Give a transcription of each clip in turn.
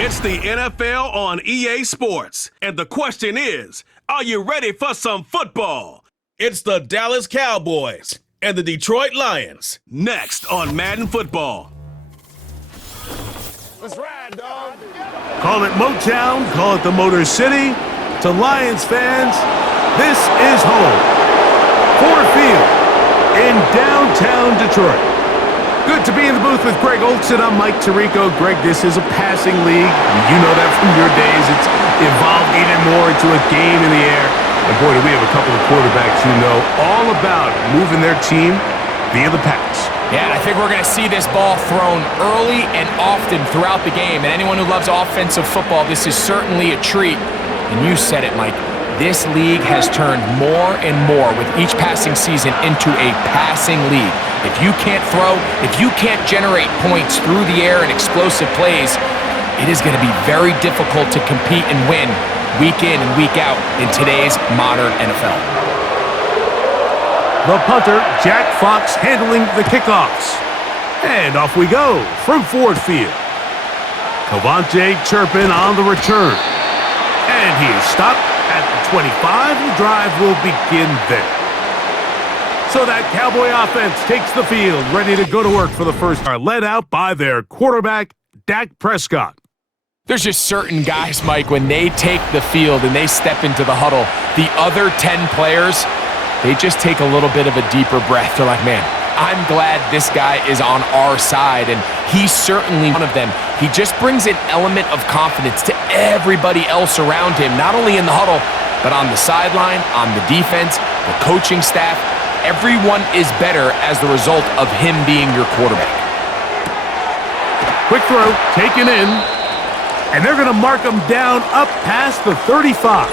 It's the NFL on EA Sports, and the question is, are you ready for some football? It's the Dallas Cowboys and the Detroit Lions, next on Madden Football. Let's ride, dog. Call it Motown, call it the Motor City. To Lions fans, this is home. Ford Field in downtown Detroit. Good to be in the booth with Greg Olson. I'm Mike Tirico. Greg, this is a passing league. You know that from your days. It's evolved even more into a game in the air. And boy, do we have a couple of quarterbacks who know all about moving their team via the pass. Yeah, and I think we're going to see this ball thrown early and often throughout the game. And anyone who loves offensive football, this is certainly a treat. And you said it, Mike. This league has turned more and more with each passing season into a passing league. If you can't throw, if you can't generate points through the air and explosive plays, it is going to be very difficult to compete and win week in and week out in today's modern NFL. The punter, Jack Fox, handling the kickoffs. And off we go from Ford Field. Cavante Turpin on the return. And he is stopped at the 25. The drive will begin there. So that Cowboy offense takes the field, ready to go to work for the first time, led out by their quarterback, Dak Prescott. There's just certain guys, Mike, when they take the field and they step into the huddle, the other 10 players, they just take a little bit of a deeper breath. They're like, man, I'm glad this guy is on our side, and he's certainly one of them. He just brings an element of confidence to everybody else around him, not only in the huddle, but on the sideline, on the defense, the coaching staff. Everyone is better as the result of him being your quarterback. Quick throw, taken in, and they're going to mark him down up past the 35.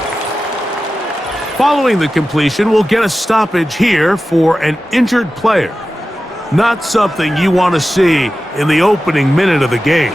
Following the completion, we'll get a stoppage here for an injured player. Not something you want to see in the opening minute of the game.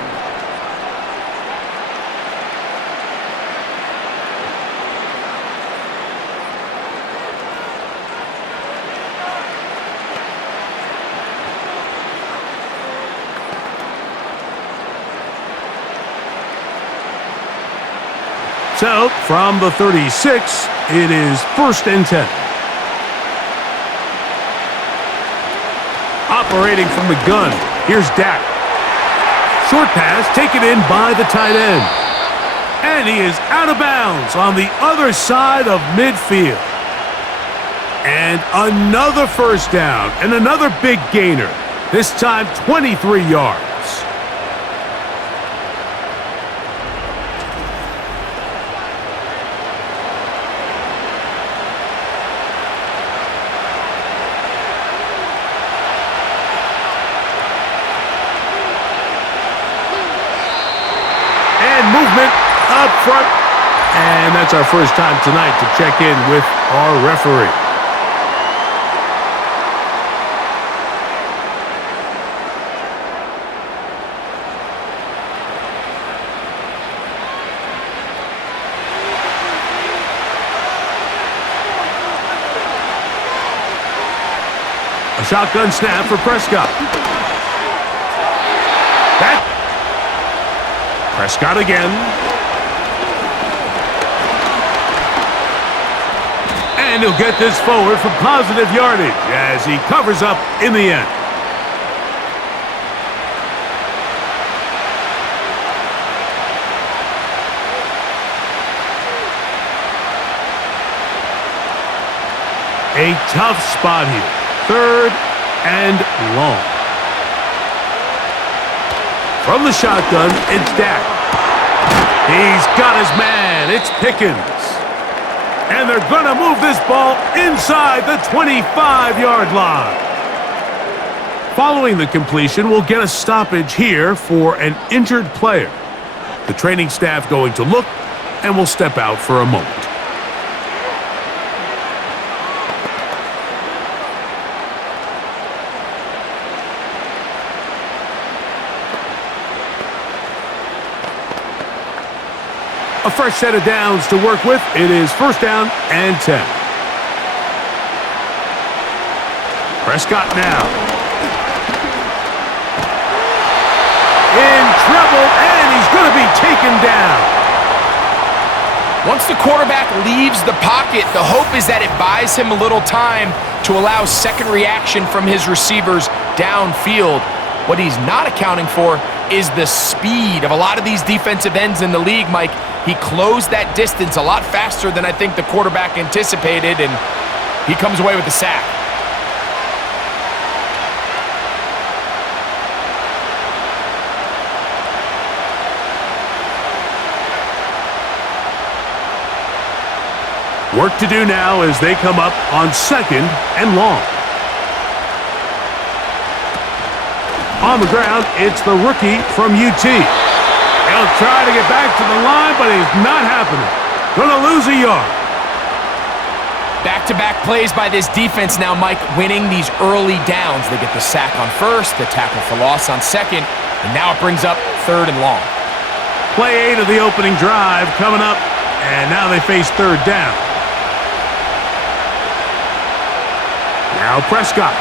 So, from the 36, it is 1st and 10. Operating from the gun, here's Dak. Short pass taken in by the tight end. And he is out of bounds on the other side of midfield. And another first down and another big gainer. This time 23 yards. Movement up front. And that's our first time tonight to check in with our referee. A shotgun snap for Prescott. Prescott again. And he'll get this forward for positive yardage as he covers up in the end. A tough spot here. 3rd and long. From the shotgun, it's Dak. He's got his man. It's Pickens. And they're going to move this ball inside the 25-yard line. Following the completion, we'll get a stoppage here for an injured player. The training staff going to look, and will step out for a moment. A fresh set of downs to work with. It is 1st down and 10. Prescott now. In trouble, and he's going to be be taken down. Once the quarterback leaves the pocket, the hope is that it buys him a little time to allow second reaction from his receivers downfield. What he's not accounting for is the speed of a lot of these defensive ends in the league, Mike. He closed that distance a lot faster than I think the quarterback anticipated, and he comes away with the sack. Work to do now as they come up on 2nd and long. On the ground, it's the rookie from UT. He'll try to get back to the line, but it's not happening. Gonna lose a yard. Back-to-back plays by this defense now, Mike, winning these early downs. They get the sack on first, the tackle for loss on second, and now it brings up 3rd and long. Play 8 of the opening drive coming up, and now they face 3rd down. Now Prescott.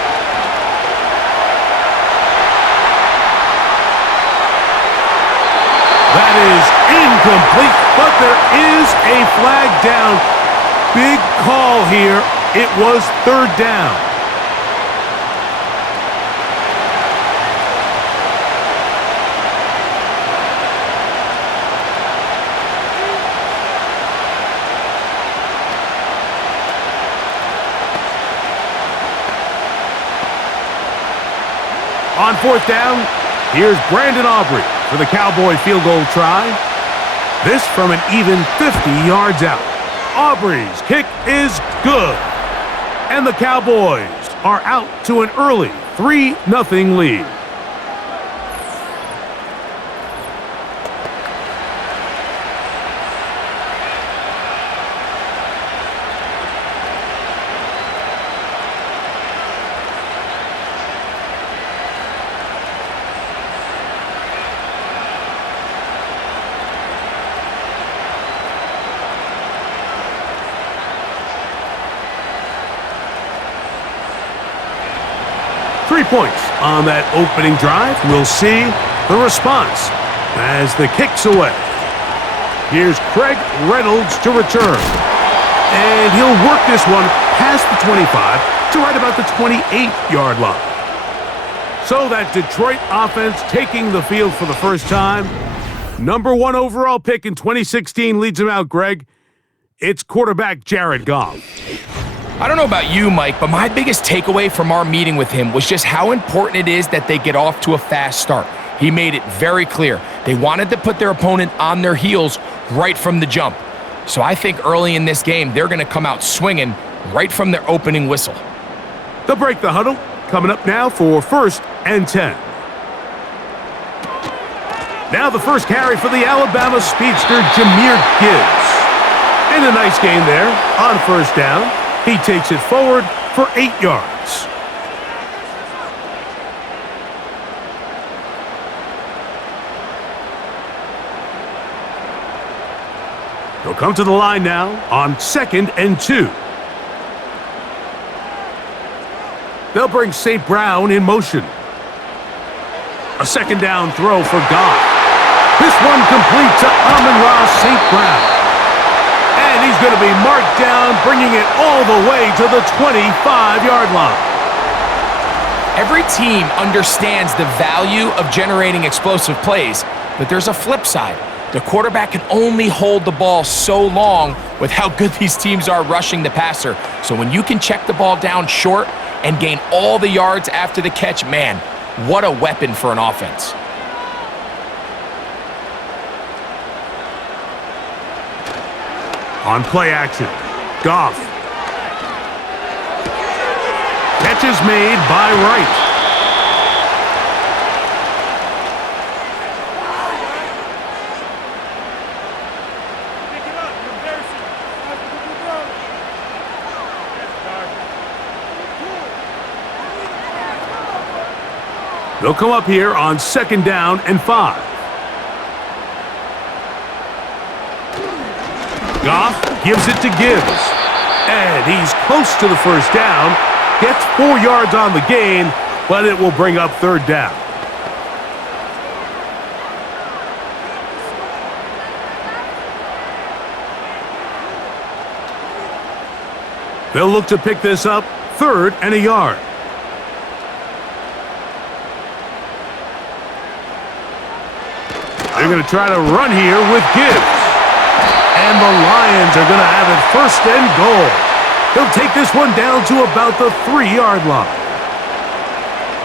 That is incomplete, but there is a flag down. Big call here. It was 3rd down. On 4th down, here's Brandon Aubrey for the Cowboy field goal try. This from an even 50 yards out. Aubrey's kick is good. And the Cowboys are out to an early 3-0 lead. Points on that opening drive. We'll see the response as the kick's away. Here's Craig Reynolds to return. And he'll work this one past the 25 to right about the 28-yard line. So that Detroit offense taking the field for the first time. Number 1 overall pick in 2016 leads him out, Greg. It's quarterback Jared Goff. I don't know about you, Mike, but my biggest takeaway from our meeting with him was just how important it is that they get off to a fast start. He made it very clear. They wanted to put their opponent on their heels right from the jump. So I think early in this game, they're going to come out swinging right from their opening whistle. They'll break the huddle. Coming up now for 1st and 10. Now the first carry for the Alabama speedster, Jahmyr Gibbs. And a nice gain there on 1st down. He takes it forward for 8 yards. He'll come to the line now on 2nd and 2. They'll bring St. Brown in motion. A 2nd down throw for Goff. This one complete to Amon-Ra St. Brown. And he's going to be marked down, bringing it all the way to the 25-yard line. Every team understands the value of generating explosive plays, but there's a flip side. The quarterback can only hold the ball so long with how good these teams are rushing the passer. So when you can check the ball down short and gain all the yards after the catch, man, what a weapon for an offense. On play action, Goff. Catch is made by Wright. They'll come up here on 2nd down and 5. Goff gives it to Gibbs. And he's close to the 1st down. Gets 4 yards on the gain, but it will bring up 3rd down. They'll look to pick this up, 3rd and a yard. They're going to try to run here with Gibbs. And the Lions are going to have it 1st and goal. He'll take this one down to about the 3-yard line.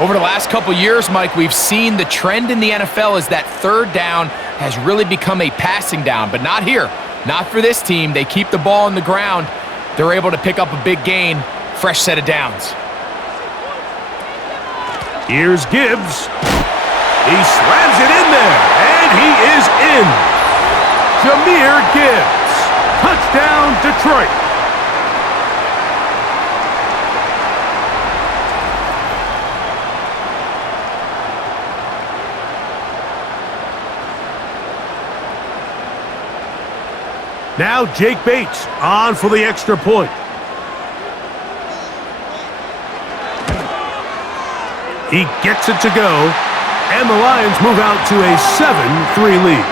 Over the last couple years, Mike, we've seen the trend in the NFL is that 3rd down has really become a passing down, but not here. Not for this team. They keep the ball on the ground. They're able to pick up a big gain. Fresh set of downs. Here's Gibbs. He slams it in there, and he is in. Jahmyr Gibbs. Touchdown, Detroit. Now Jake Bates on for the extra point. He gets it to go, and the Lions move out to a 7-3 lead.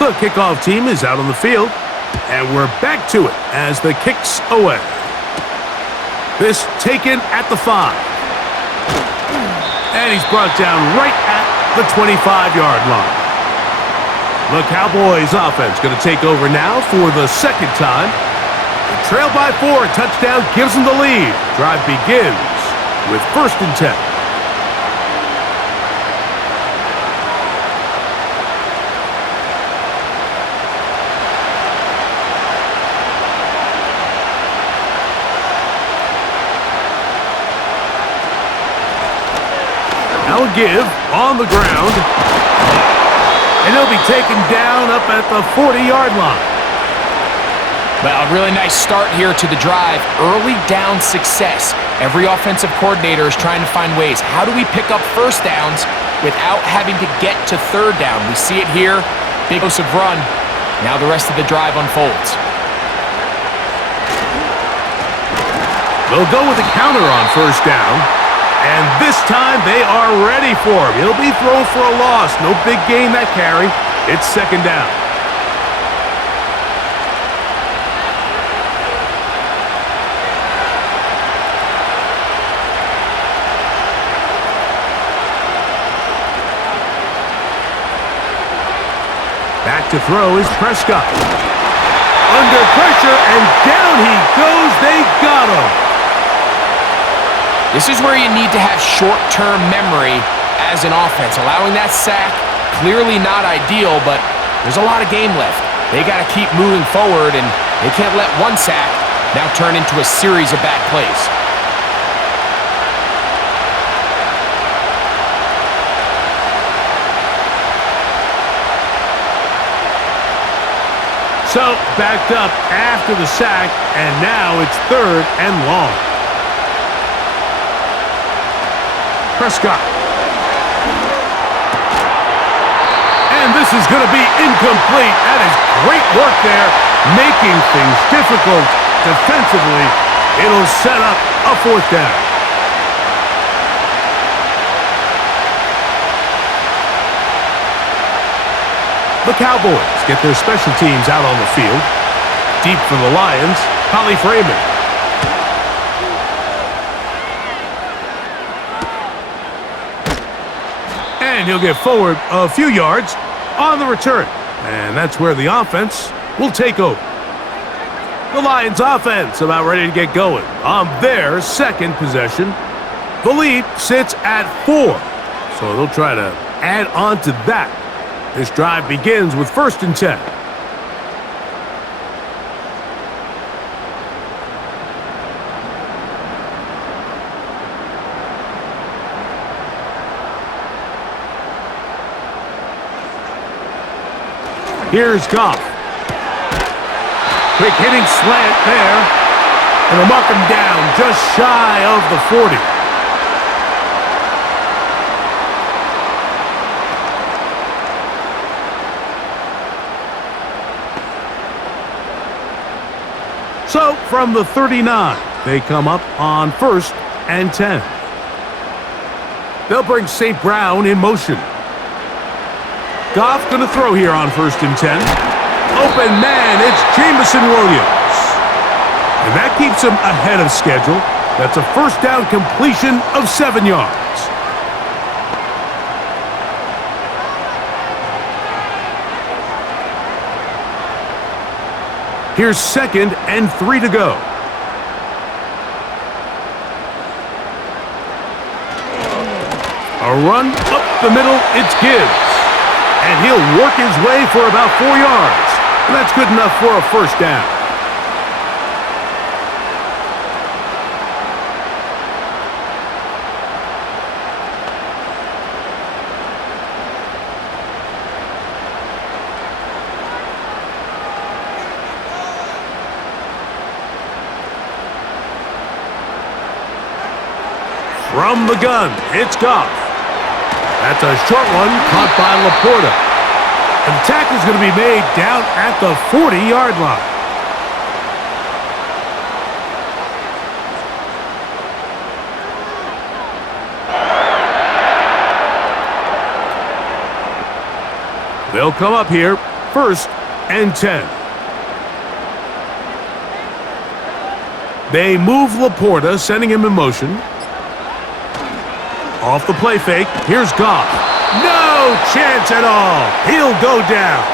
The kickoff team is out on the field, and we're back to it as the kick's away. This taken at the 5. And he's brought down right at the 25-yard line. The Cowboys offense going to take over now for the 2nd time. The trail by 4, touchdown gives them the lead. Drive begins with 1st and 10. Now a give on the ground, and he'll be taken down up at the 40-yard line. Well, a really nice start here to the drive. Early down success. Every offensive coordinator is trying to find ways. How do we pick up 1st downs without having to get to 3rd down? We see it here. Big explosive run. Now the rest of the drive unfolds. They'll go with a counter on 1st down. And this time they are ready for him. He'll be thrown for a loss. No big gain that carry. It's 2nd down. Back to throw is Prescott. Under pressure, and down he goes. They got him. This is where you need to have short-term memory as an offense. Allowing that sack, clearly not ideal, but there's a lot of game left. They got to keep moving forward, and they can't let one sack now turn into a series of bad plays. So, backed up after the sack, and now it's 3rd and long. Prescott. And this is going to be incomplete. That is great work there, making things difficult defensively. It'll set up a 4th down. The Cowboys get their special teams out on the field. Deep for the Lions, Holly Freeman. And he'll get forward a few yards on the return. And that's where the offense will take over. The Lions offense about ready to get going on their 2nd possession. The lead sits at 4. So they'll try to add on to that. This drive begins with 1st and 10. Here's Goff. Quick hitting slant there. And they'll mark him down just shy of the 40. So from the 39, they come up on 1st and 10. They'll bring St. Brown in motion. Goff going to throw here on 1st and 10. Open man, it's Jamison Williams. And that keeps him ahead of schedule. That's a first down completion of 7 yards. Here's 2nd and 3 to go. A run up the middle, it's Gibbs. And he'll work his way for about 4 yards. And that's good enough for a first down. From the gun, it's Goff. That's a short one caught by Laporta. And the tackle's going to be made down at the 40-yard line. They'll come up here, 1st and 10. They move Laporta, sending him in motion. Off the play fake, here's Goff. No chance at all. He'll go down.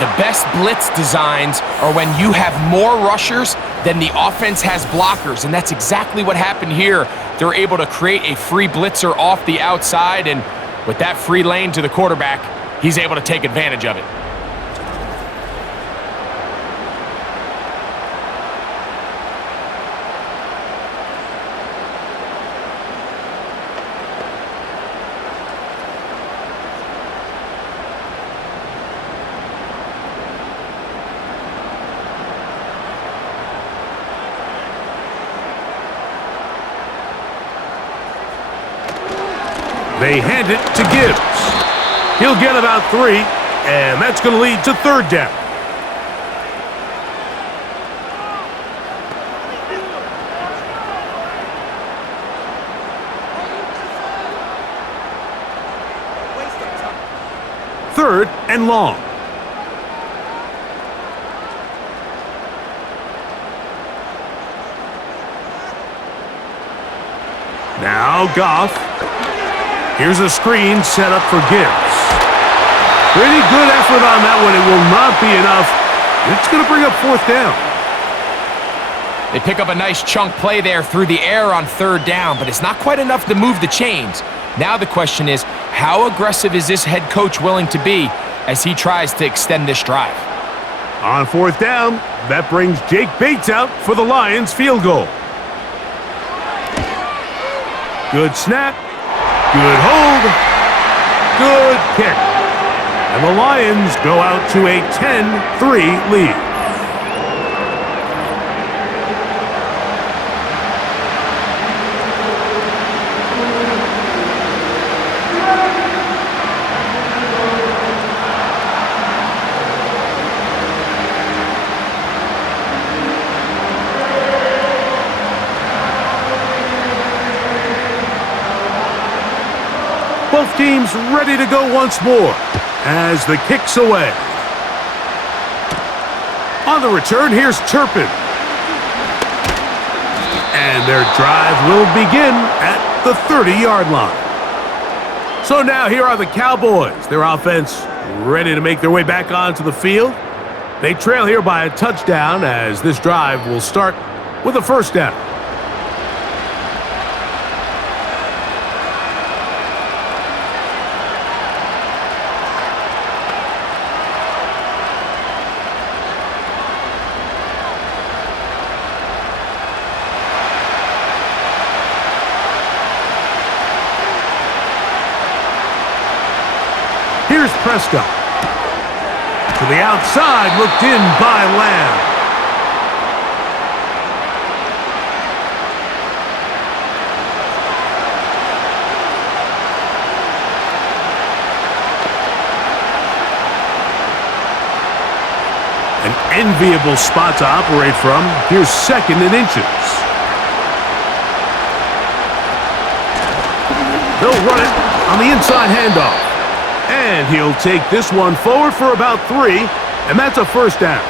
The best blitz designs are when you have more rushers than the offense has blockers, and that's exactly what happened here. They're able to create a free blitzer off the outside, and with that free lane to the quarterback, he's able to take advantage of it. They hand it to Gibbs. He'll get about 3, and that's going to lead to 3rd down. Third and long. Now Goff. Here's a screen set up for Gibbs. Pretty good effort on that one. It will not be enough. It's going to bring up 4th down. They pick up a nice chunk play there through the air on 3rd down, but it's not quite enough to move the chains. Now the question is, how aggressive is this head coach willing to be as he tries to extend this drive? On 4th down, that brings Jake Bates out for the Lions field goal. Good snap. Good hold. Good kick. And the Lions go out to a 10-3 lead. Both teams ready to go once more as the kick's away. On the return, here's Turpin. And their drive will begin at the 30-yard line. So now here are the Cowboys. Their offense ready to make their way back onto the field. They trail here by a touchdown as this drive will start with a first down. Here's Prescott. To the outside, looked in by Lamb. An enviable spot to operate from. Here's 2nd and inches. They'll run it on the inside handoff. And he'll take this one forward for about 3, and that's a 1st down.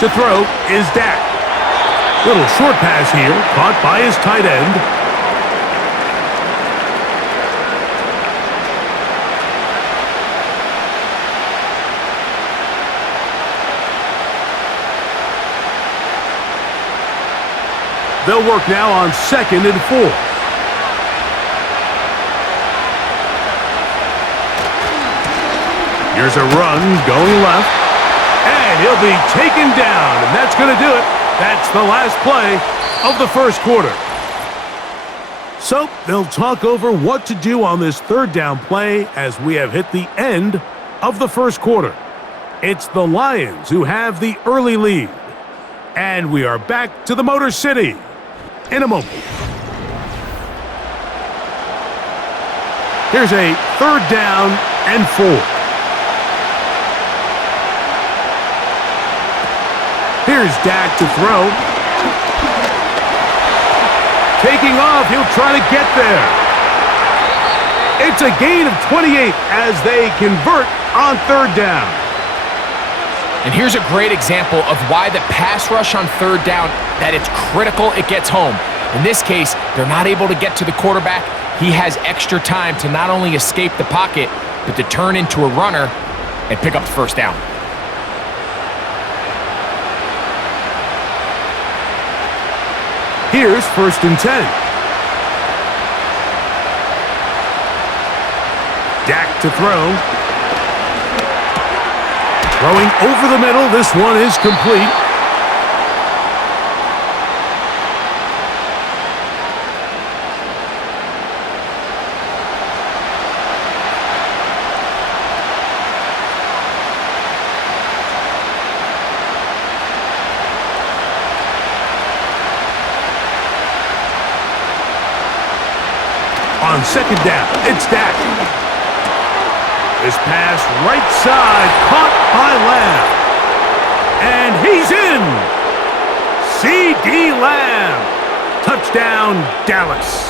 To throw is Dak. Little short pass here, caught by his tight end. They'll work now on 2nd and 4. Here's a run going left. And he'll be taken down, and that's going to do it. That's the last play of the 1st quarter. So they'll talk over what to do on this 3rd down play as we have hit the end of the 1st quarter. It's the Lions who have the early lead. And we are back to the Motor City in a moment. Here's a 3rd down and 4. Here's Dak to throw. Taking off, he'll try to get there. It's a gain of 28 as they convert on 3rd down. And here's a great example of why the pass rush on 3rd down, that it's critical it gets home. In this case, they're not able to get to the quarterback. He has extra time to not only escape the pocket, but to turn into a runner and pick up the 1st down. Here's 1st and 10. Dak to throw. Throwing over the middle. This one is complete. On 2nd down, it's Dak. This pass right side, caught by Lamb. And he's in! C.D. Lamb. Touchdown, Dallas.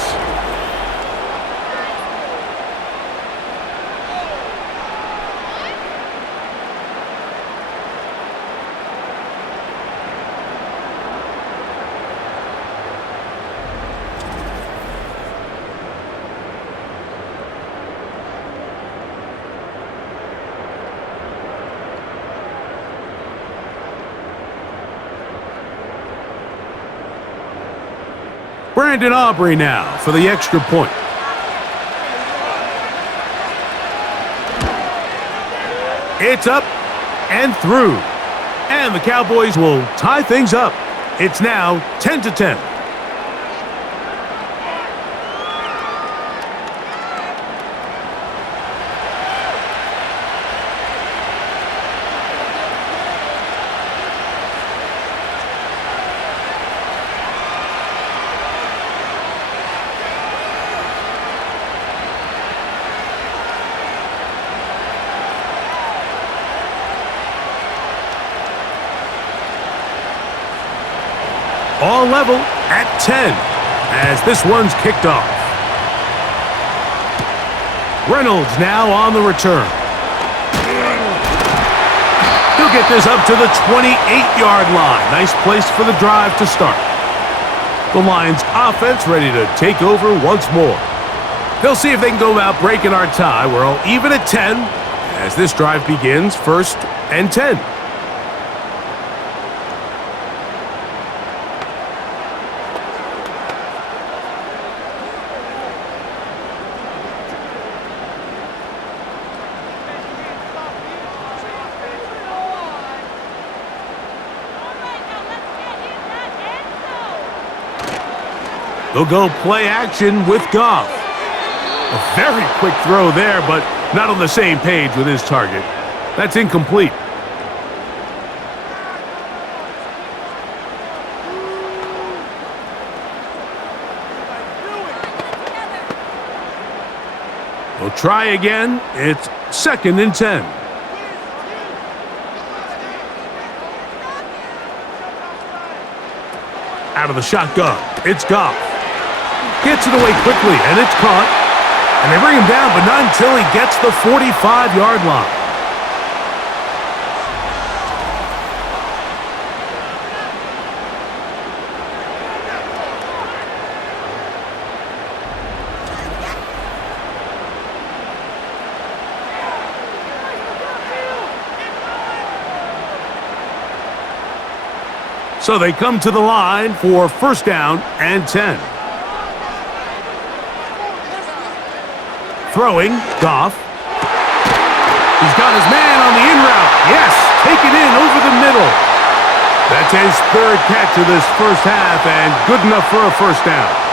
Brandon Aubrey now for the extra point. It's up and through. And the Cowboys will tie things up. It's now 10-10. All level at 10 as this one's kicked off. Reynolds now on the return. He'll get this up to the 28-yard line. Nice place for the drive to start. The Lions offense ready to take over once more. They'll see if they can go about breaking our tie. We're all even at 10 as this drive begins. 1st and 10. They'll go play action with Goff. A very quick throw there, but not on the same page with his target. That's incomplete. They'll try again. It's 2nd and 10. Out of the shotgun, it's Goff. Gets it away quickly, and it's caught. And they bring him down, but not until he gets the 45-yard line. So they come to the line for 1st down and 10. Throwing, Goff. He's got his man on the in route. Yes, taken in over the middle. That's his 3rd catch of this first half and good enough for a 1st down.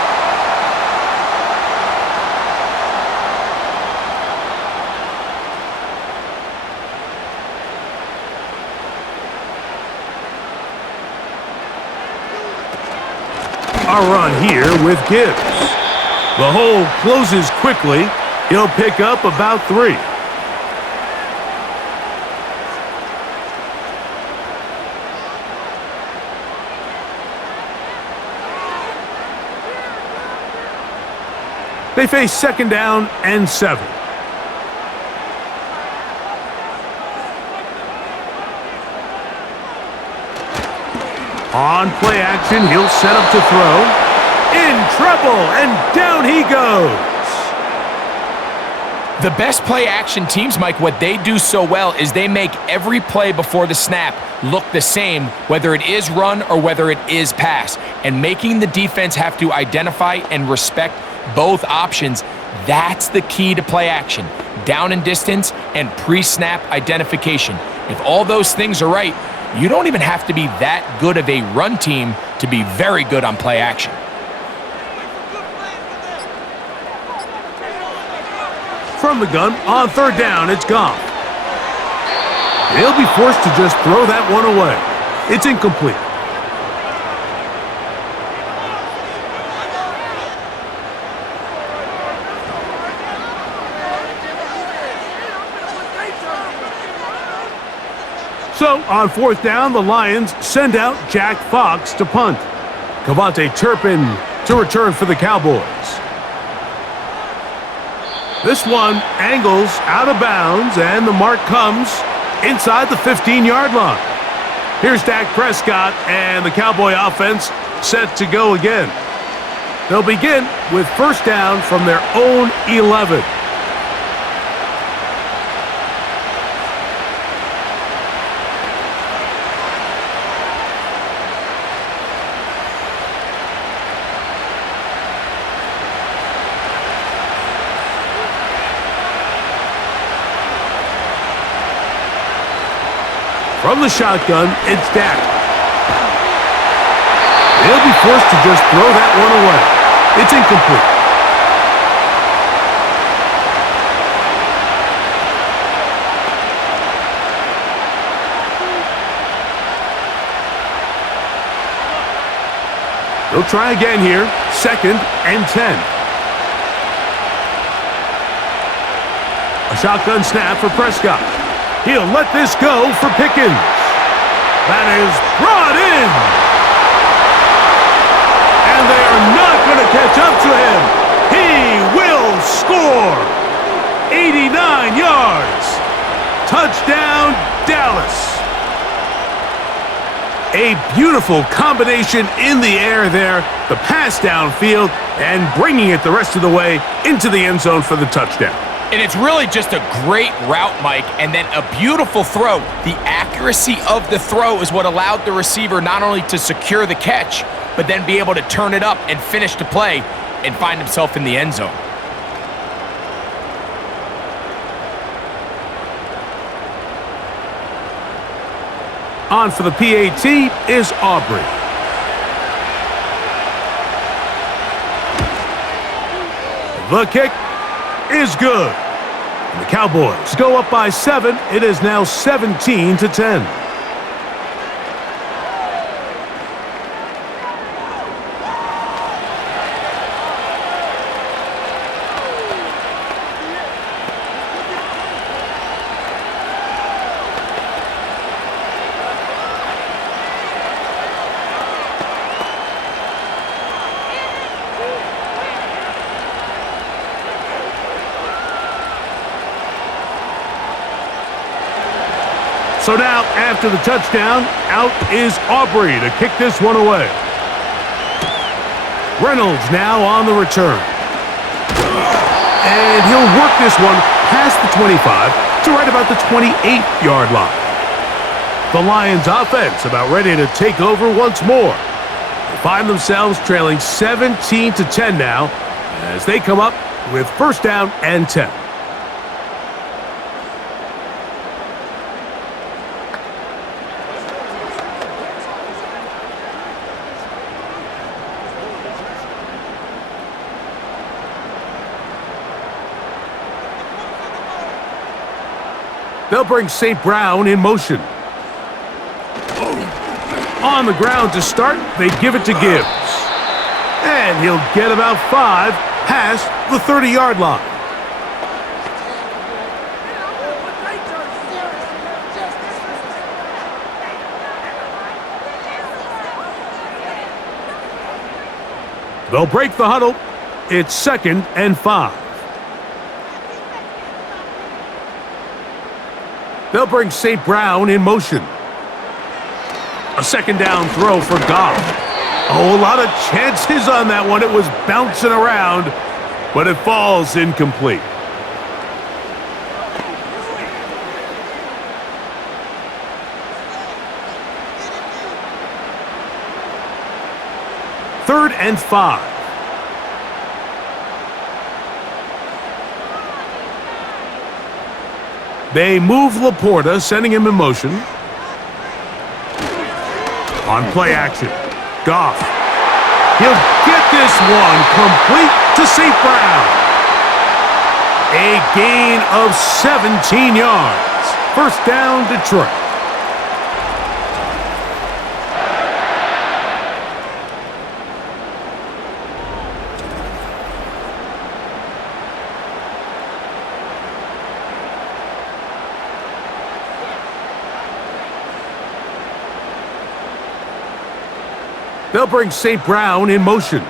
A run here with Gibbs. The hole closes quickly. He'll pick up about 3. They face 2nd down and 7. On play action, he'll set up to throw. In trouble, and down he goes. The best play action teams, Mike, what they do so well is they make every play before the snap look the same, whether it is run or whether it is pass. And making the defense have to identify and respect both options, that's the key to play action. Down and distance and pre-snap identification. If all those things are right, you don't even have to be that good of a run team to be very good on play action. From the gun, on 3rd down, it's Goff. He'll be forced to just throw that one away. It's incomplete. So, on 4th down, the Lions send out Jack Fox to punt. Cavante Turpin to return for the Cowboys. This one angles out of bounds, and the mark comes inside the 15-yard line. Here's Dak Prescott, and the Cowboy offense set to go again. They'll begin with 1st down from their own 11. From the shotgun, it's Dak. He'll be forced to just throw that one away. It's incomplete. They'll try again here. 2nd and 10. A shotgun snap for Prescott. He'll let this go for Pickens. That is brought in. And they are not going to catch up to him. He will score. 89 yards. Touchdown, Dallas. A beautiful combination in the air there. The pass downfield and bringing it the rest of the way into the end zone for the touchdown. And it's really just a great route, Mike, and then a beautiful throw. The accuracy of the throw is what allowed the receiver not only to secure the catch, but then be able to turn it up and finish the play and find himself in the end zone. On for the PAT is Aubrey. The kick is good. And the Cowboys go up by 7. It is now 17-10. So now, after the touchdown, out is Aubrey to kick this one away. Reynolds now on the return. And he'll work this one past the 25 to right about the 28-yard line. The Lions offense about ready to take over once more. They find themselves trailing 17-10 now as they come up with first down and 10. They'll bring St. Brown in motion. On the ground to start, they give it to Gibbs. And he'll get about 5 past the 30-yard line. They'll break the huddle. It's 2nd and 5. They'll bring St. Brown in motion. A 2nd down throw for Goff. Oh, a lot of chances on that one. It was bouncing around, but it falls incomplete. Third and 5. They move Laporta, sending him in motion. On play action, Goff. He'll get this one complete to St. Brown. A gain of 17 yards. First down, Detroit. They'll bring St. Brown in motion.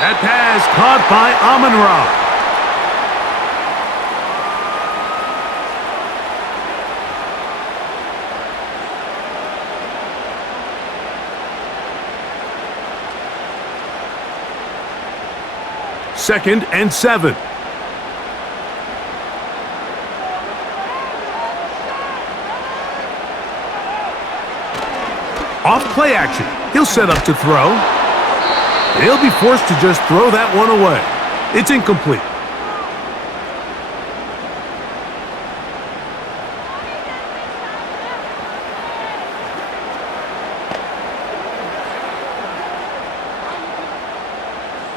That pass caught by Amon-Ra. Second and 7. Off play action. He'll set up to throw. He'll be forced to just throw that one away. It's incomplete.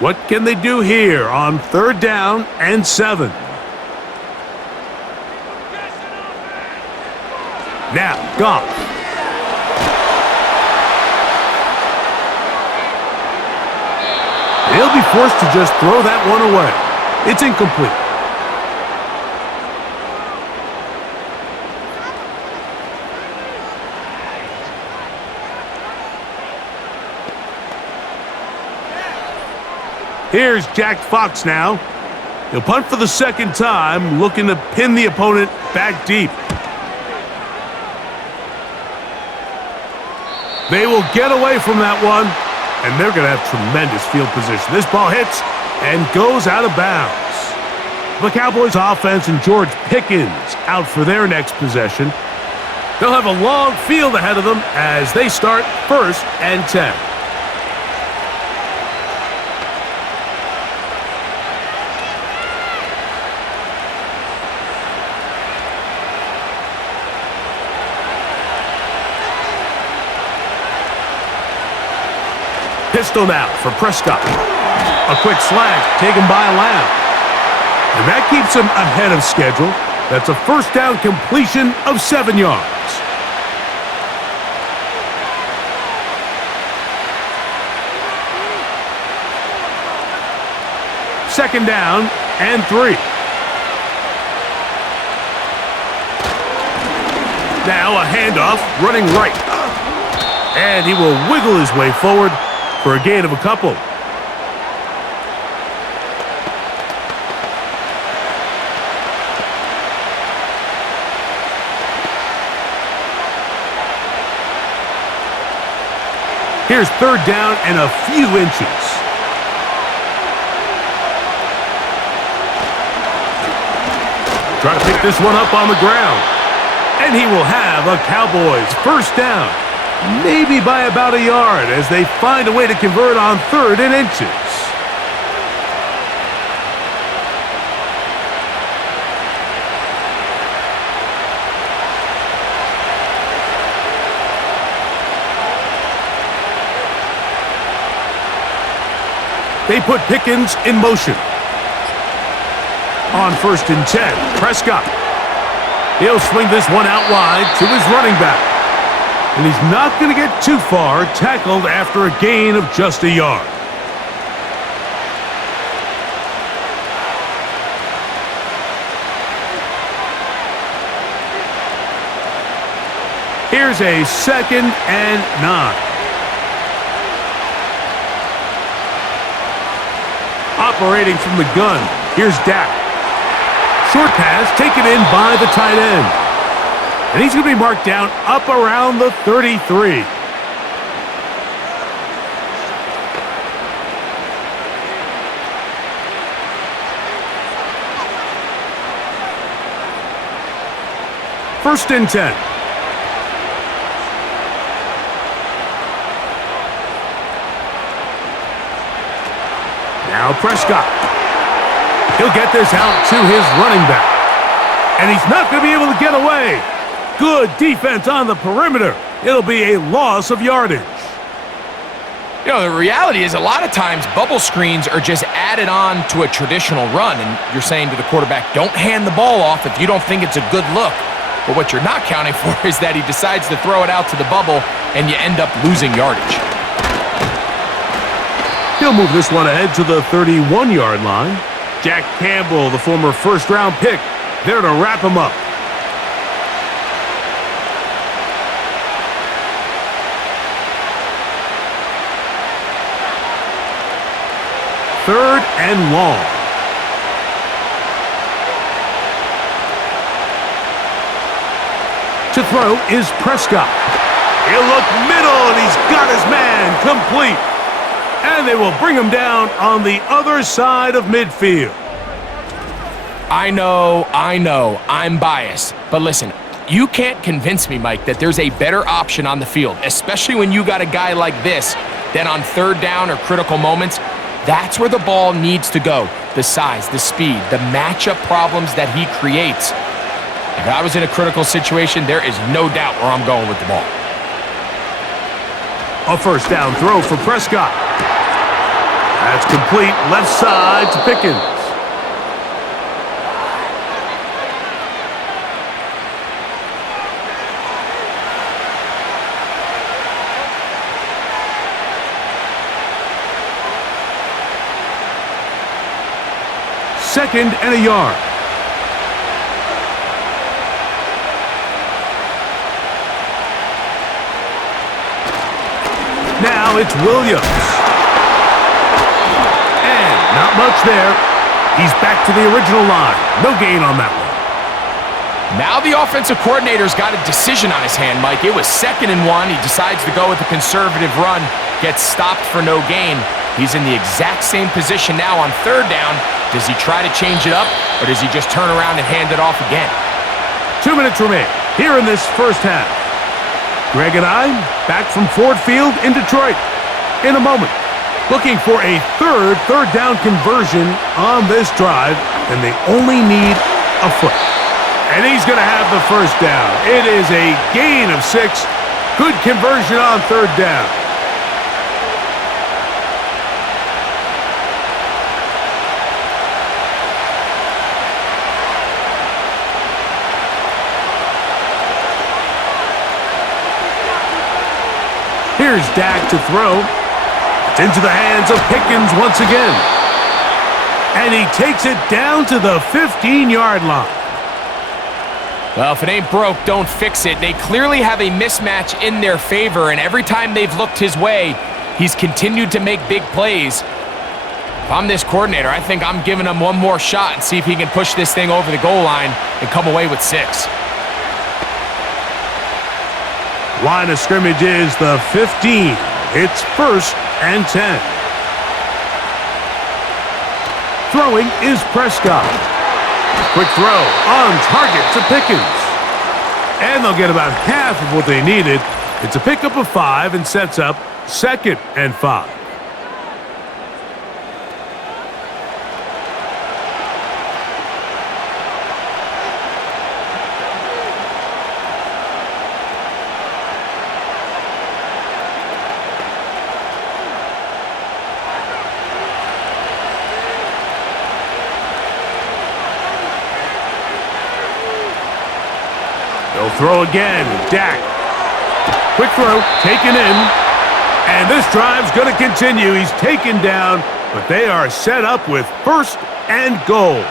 What can they do here on 3rd down and 7? Now, Goff. He'll be forced to just throw that one away. It's incomplete. Here's Jack Fox now. He'll punt for the 2nd time, looking to pin the opponent back deep. They will get away from that one. And they're going to have tremendous field position. This ball hits and goes out of bounds. The Cowboys offense and George Pickens out for their next possession. They'll have a long field ahead of them as they start 1st and 10. Pistol now for Prescott. A quick slant taken by Lamb. And that keeps him ahead of schedule. That's a first down completion of 7 yards. Second down and 3. Now a handoff running right. And he will wiggle his way forward for a gain of a couple. Here's third down and a few inches. Try to pick this one up on the ground. And he will have a Cowboys first down. Maybe by about a yard as they find a way to convert on 3rd and inches. They put Pickens in motion. On 1st and 10, Prescott. He'll swing this one out wide to his running back. And he's not going to get too far, tackled after a gain of just a yard. Here's a 2nd and 9. Operating from the gun, here's Dak. Short pass taken in by the tight end. And he's going to be marked down up around the 33. First and 10. Now Prescott. He'll get this out to his running back. And he's not going to be able to get away. Good defense on the perimeter. It'll be a loss of yardage. You know, the reality is a lot of times bubble screens are just added on to a traditional run, and you're saying to the quarterback, don't hand the ball off if you don't think it's a good look. But what you're not counting for is that he decides to throw it out to the bubble, and you end up losing yardage. He'll move this one ahead to the 31-yard line. Jack Campbell, the former first-round pick, there to wrap him up. Third and long. To throw is Prescott. He'll look middle, and he's got his man complete. And they will bring him down on the other side of midfield. I know, I'm biased. But listen, you can't convince me, Mike, that there's a better option on the field, especially when you got a guy like this, than on 3rd down or critical moments. That's where the ball needs to go. The size, the speed, the matchup problems that he creates. If I was in a critical situation, there is no doubt where I'm going with the ball. A first down throw for Prescott. That's complete, left side to Pickens. Second and a yard. Now it's Williams. And not much there. He's back to the original line. No gain on that one. Now the offensive coordinator's got a decision on his hand, Mike. It was 2nd and 1. He decides to go with a conservative run, gets stopped for no gain. He's in the exact same position now on 3rd down. Does he try to change it up, or does he just turn around and hand it off again? 2 minutes remain here in this first half. Greg and I back from Ford Field in Detroit in a moment, looking for a third down conversion on this drive, and they only need a foot. And he's going to have the first down. It is a gain of 6. Good conversion on 3rd down. Here's Dak to throw. It's into the hands of Pickens once again. And he takes it down to the 15-yard line. Well, if it ain't broke, don't fix it. They clearly have a mismatch in their favor, and every time they've looked his way, he's continued to make big plays. If I'm this coordinator, I think I'm giving him one more shot and see if he can push this thing over the goal line and come away with 6. Line of scrimmage is the 15. It's 1st and 10. Throwing is Prescott. Quick throw on target to Pickens. And they'll get about half of what they needed. It's a pickup of 5 and sets up 2nd and 5. They'll throw again. Dak. Quick throw, taken in. And this drive's going to continue. He's taken down, but they are set up with 1st and goal.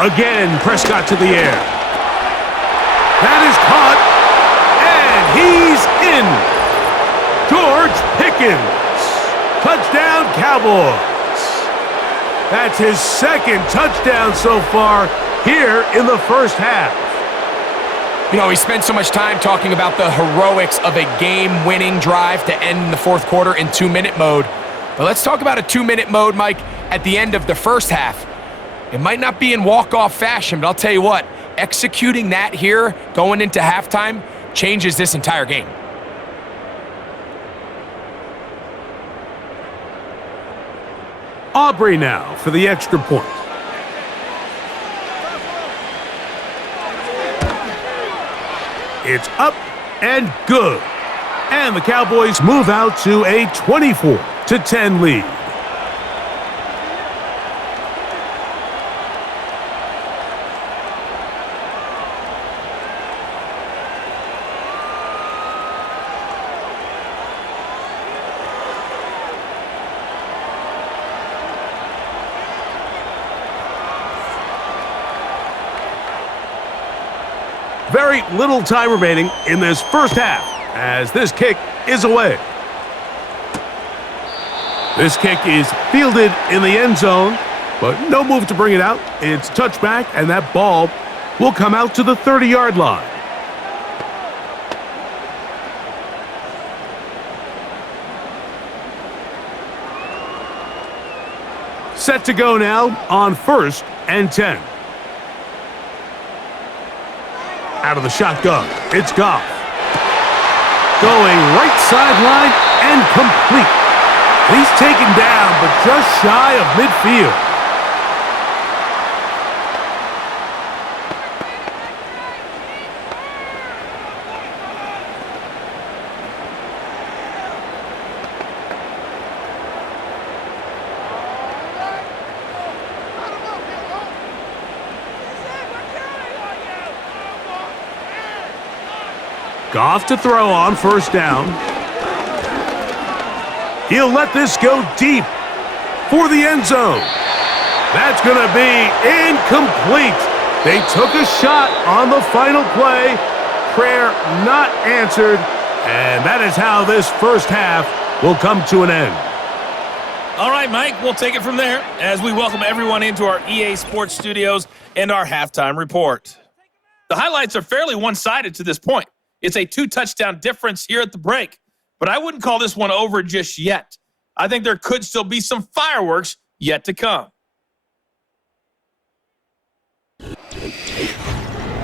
Again, Prescott to the air. That is caught. He's in. George Pickens. Touchdown, Cowboys. That's his 2nd touchdown so far here in the first half. You know, we spent so much time talking about the heroics of a game-winning drive to end the 4th quarter in 2-minute mode. But let's talk about a 2-minute mode, Mike, at the end of the first half. It might not be in walk-off fashion, but I'll tell you what, executing that here going into halftime changes this entire game. Aubrey now for the extra point. It's up and good. And the Cowboys move out to a 24-10 lead. Very little time remaining in this first half as this kick is away. This kick is fielded in the end zone, but no move to bring it out. It's touchback, and that ball will come out to the 30-yard line. Set to go now on 1st and 10. Out of the shotgun, it's Goff. Going right sideline and complete. He's taken down, but just shy of midfield. Goff to throw on 1st down. He'll let this go deep for the end zone. That's going to be incomplete. They took a shot on the final play. Prayer not answered. And that is how this first half will come to an end. All right, Mike, we'll take it from there as we welcome everyone into our EA Sports studios and our halftime report. The highlights are fairly one-sided to this point. It's a 2-touchdown difference here at the break, but I wouldn't call this one over just yet. I think there could still be some fireworks yet to come.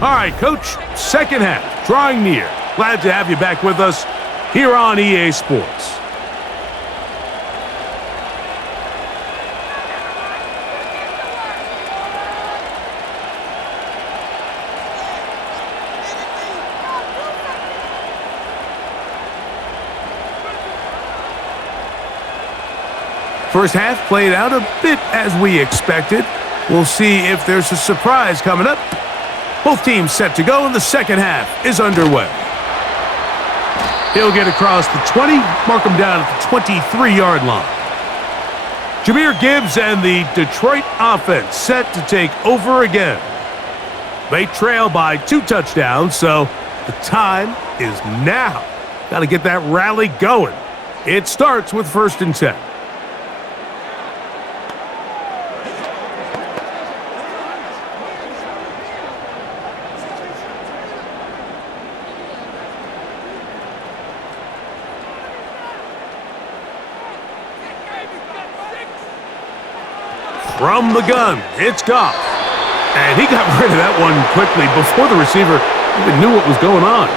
All right, Coach, second half, drawing near. Glad to have you back with us here on EA Sports. First half played out a bit as we expected. We'll see if there's a surprise coming up. Both teams set to go, and the second half is underway. He'll get across the 20, mark him down at the 23-yard line. Jahmyr Gibbs and the Detroit offense set to take over again. They trail by 2 touchdowns, so the time is now. Got to get that rally going. It starts with 1st and 10. From the gun, it's Goff. And he got rid of that one quickly before the receiver even knew what was going on.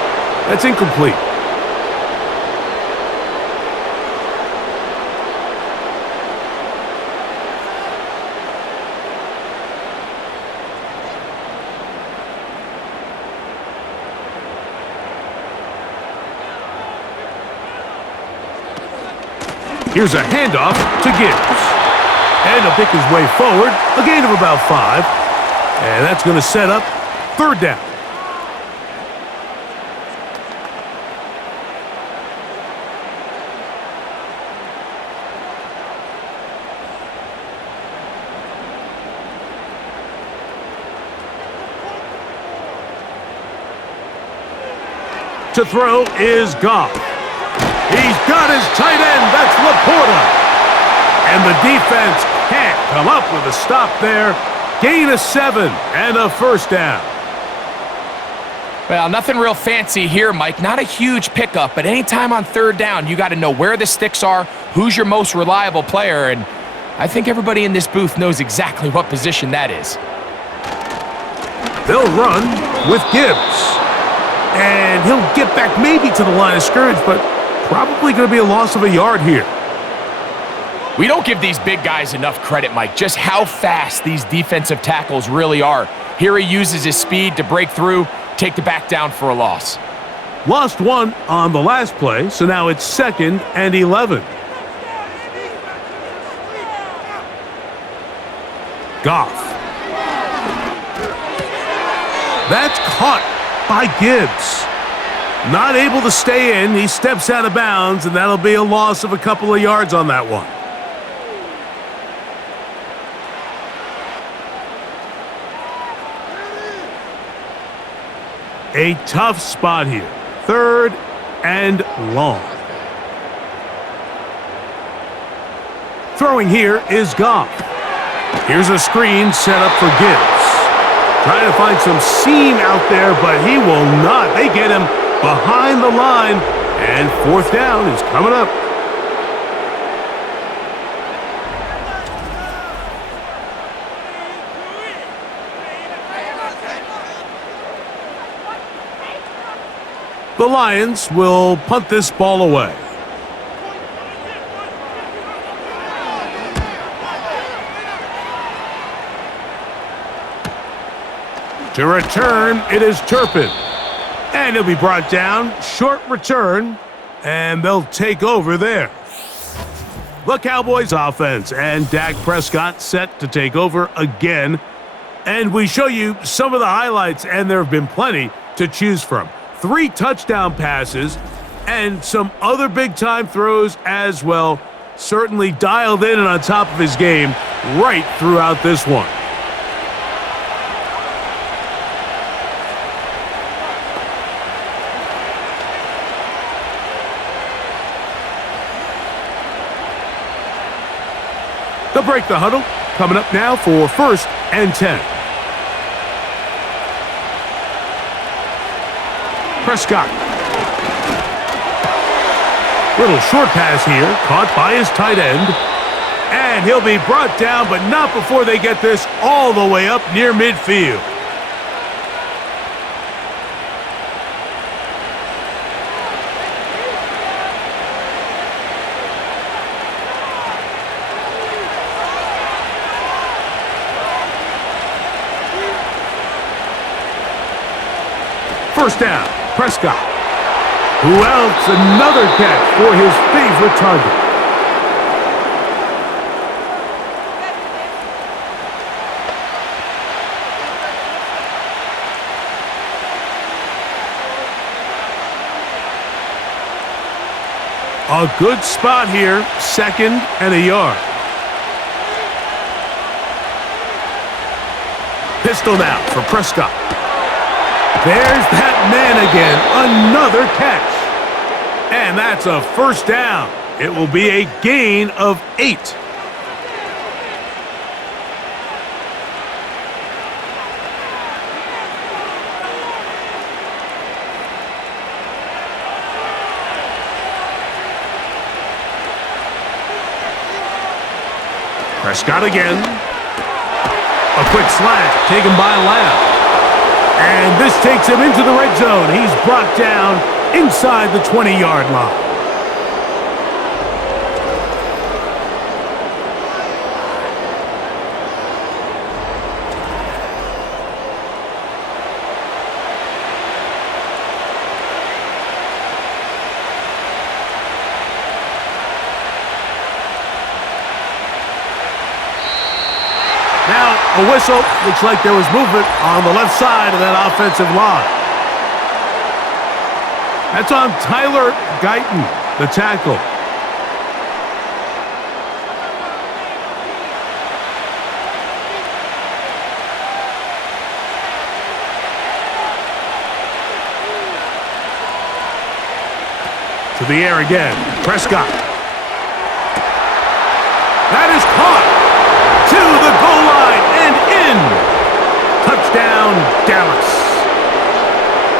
That's incomplete. Here's a handoff to Gibbs. And he'll pick his way forward, a gain of about 5. And that's going to set up third down. To throw is Goff. He's got his tight end. That's Laporta. And the defense can't come up with a stop there. Gain of 7 and a first down. Well, nothing real fancy here, Mike. Not a huge pickup, but anytime on third down, you got to know where the sticks are, who's your most reliable player, and I think everybody in this booth knows exactly what position that is. They'll run with Gibbs. And he'll get back maybe to the line of scrimmage, but probably going to be a loss of a yard here. We don't give these big guys enough credit, Mike, just how fast these defensive tackles really are. Here he uses his speed to break through, take the back down for a loss. Lost 1 on the last play, so now it's 2nd and 11. Goff. That's caught by Gibbs. Not able to stay in. He steps out of bounds, and that'll be a loss of a couple of yards on that one. A tough spot here. 3rd and long. Throwing here is Goff. Here's a screen set up for Gibbs. Trying to find some seam out there, but he will not. They get him behind the line, and 4th down is coming up. The Lions will punt this ball away. To return, it is Turpin. And he'll be brought down. Short return, and they'll take over there. The Cowboys offense and Dak Prescott set to take over again. And we show you some of the highlights, and there have been plenty to choose from. 3 touchdown passes and some other big-time throws as well. Certainly dialed in and on top of his game right throughout this one. They'll break the huddle. Coming up now for 1st and 10. Prescott. Little short pass here, caught by his tight end. And he'll be brought down, but not before they get this all the way up near midfield. First down, Prescott. Who else? Another catch for his favorite target. A good spot here, 2nd and a yard. Pistol now for Prescott. There's that man again, another catch. And that's a first down. It will be a gain of 8. Prescott again. A quick slant taken by Lamb. And this takes him into the red zone. He's brought down inside the 20-yard line. Now, a whistle. Looks like there was movement on the left side of that offensive line. That's on Tyler Guyton, the tackle. To the air again. Prescott. That is caught. To the goal line and in. Touchdown, Dallas.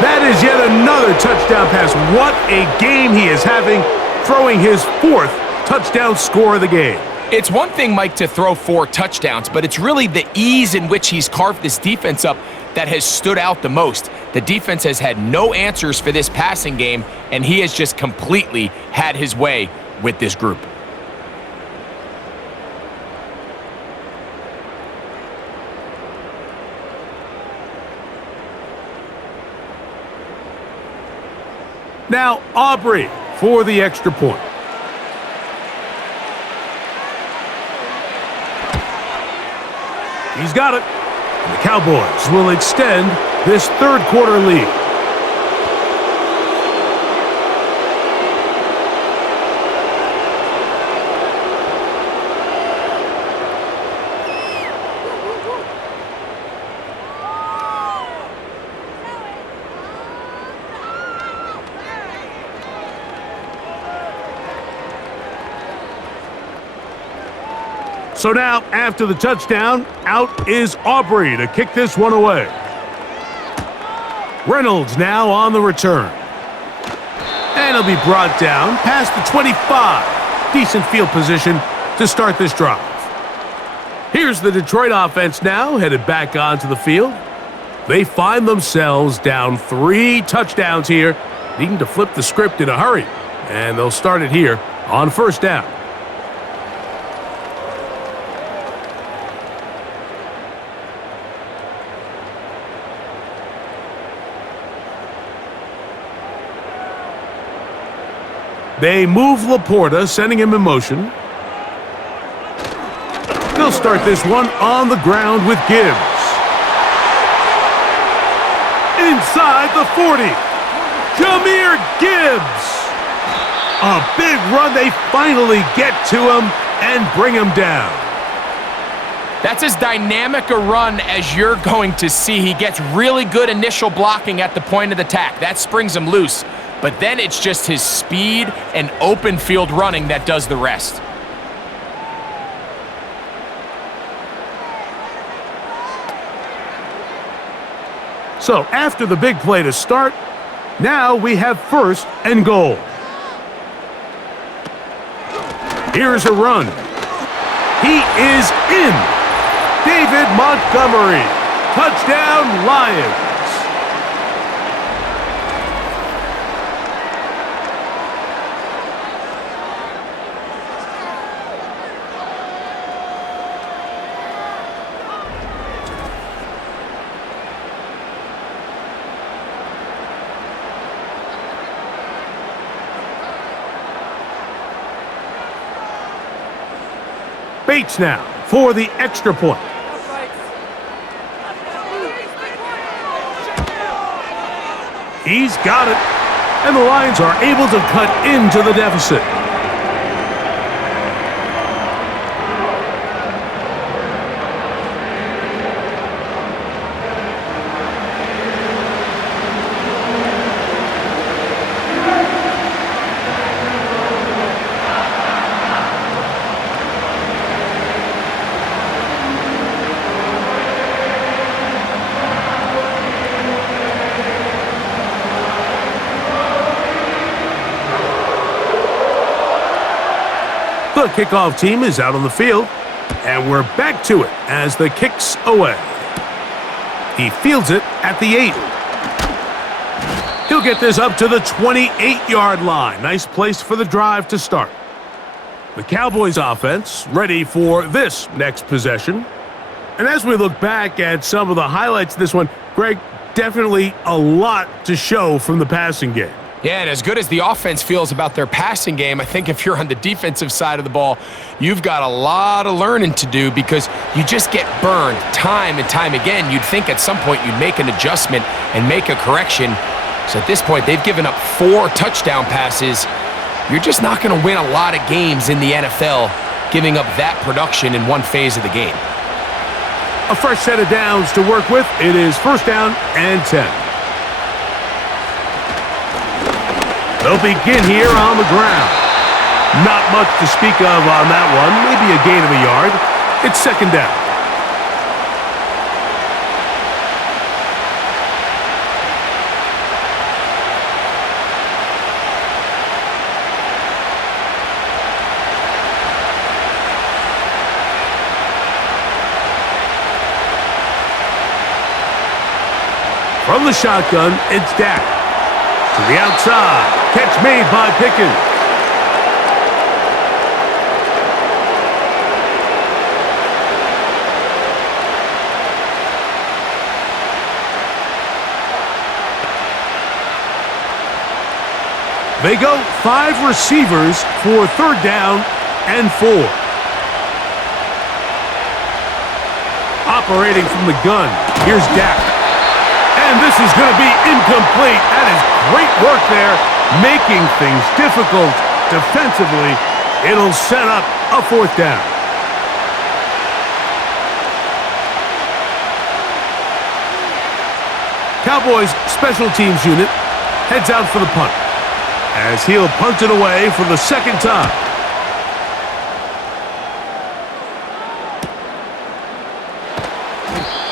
That is yet another touchdown pass. What a game he is having, throwing his 4th touchdown score of the game. It's one thing, Mike, to throw 4 touchdowns, but it's really the ease in which he's carved this defense up that has stood out the most. The defense has had no answers for this passing game, and he has just completely had his way with this group. Now, Aubrey for the extra point. He's got it. And the Cowboys will extend this third quarter lead. So now, after the touchdown, out is Aubrey to kick this one away. Reynolds now on the return. And he'll be brought down past the 25. Decent field position to start this drive. Here's the Detroit offense now, headed back onto the field. They find themselves down 3 touchdowns here, needing to flip the script in a hurry. And they'll start it here on first down. They move Laporta, sending him in motion. They'll start this one on the ground with Gibbs. Inside the 40. Jahmyr Gibbs. A big run. They finally get to him and bring him down. That's as dynamic a run as you're going to see. He gets really good initial blocking at the point of the attack. That springs him loose. But then it's just his speed and open field running that does the rest. So after the big play to start, now we have first and goal. Here's a run. He is in. David Montgomery. Touchdown, Lions. Bates now for the extra point. He's got it, and the Lions are able to cut into the deficit. The kickoff team is out on the field. And we're back to it as the kick's away. He fields it at the 8. He'll get this up to the 28-yard line. Nice place for the drive to start. The Cowboys offense ready for this next possession. And as we look back at some of the highlights of this one, Greg, definitely a lot to show from the passing game. Yeah, and as good as the offense feels about their passing game, I think if you're on the defensive side of the ball, you've got a lot of learning to do because you just get burned time and time again. You'd think at some point you'd make an adjustment and make a correction. So at this point, they've given up 4 touchdown passes. You're just not going to win a lot of games in the NFL giving up that production in one phase of the game. A fresh set of downs to work with. It is first down and 10. They'll begin here on the ground. Not much to speak of on that one. Maybe a gain of a yard. It's second down. From the shotgun, it's Dak. To the outside. Catch made by Pickens. They go 5 receivers for third down and 4. Operating from the gun, here's Dak. And this is going to be incomplete. That is great work there, making things difficult defensively. It'll set up a fourth down. Cowboys special teams unit heads out for the punt as he'll punt it away for the second time.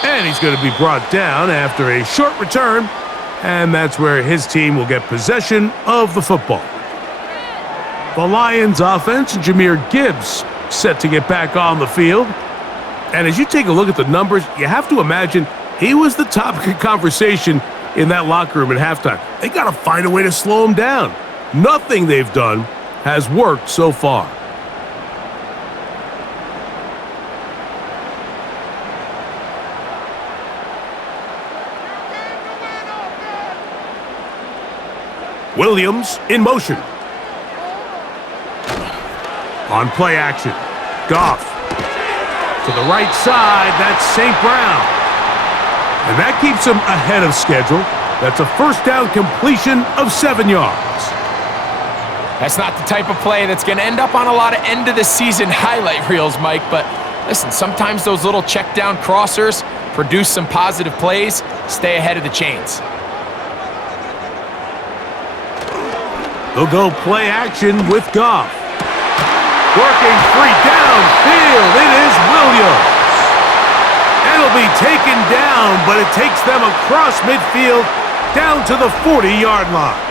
And he's going to be brought down after a short return, and that's where his team will get possession of the football. The Lions offense, Jahmyr Gibbs, set to get back on the field. And as you take a look at the numbers, you have to imagine he was the topic of conversation in that locker room at halftime. They got to find a way to slow him down. Nothing they've done has worked so far. Williams in motion. On play action. Goff. To the right side, that's St. Brown. And that keeps him ahead of schedule. That's a first down completion of 7 yards. That's not the type of play that's going to end up on a lot of end-of-the-season highlight reels, Mike. But listen, sometimes those little check-down crossers produce some positive plays. Stay ahead of the chains. They'll go play action with Goff. Working 3 downfield. It is Williams. And it'll be taken down, but it takes them across midfield down to the 40-yard line.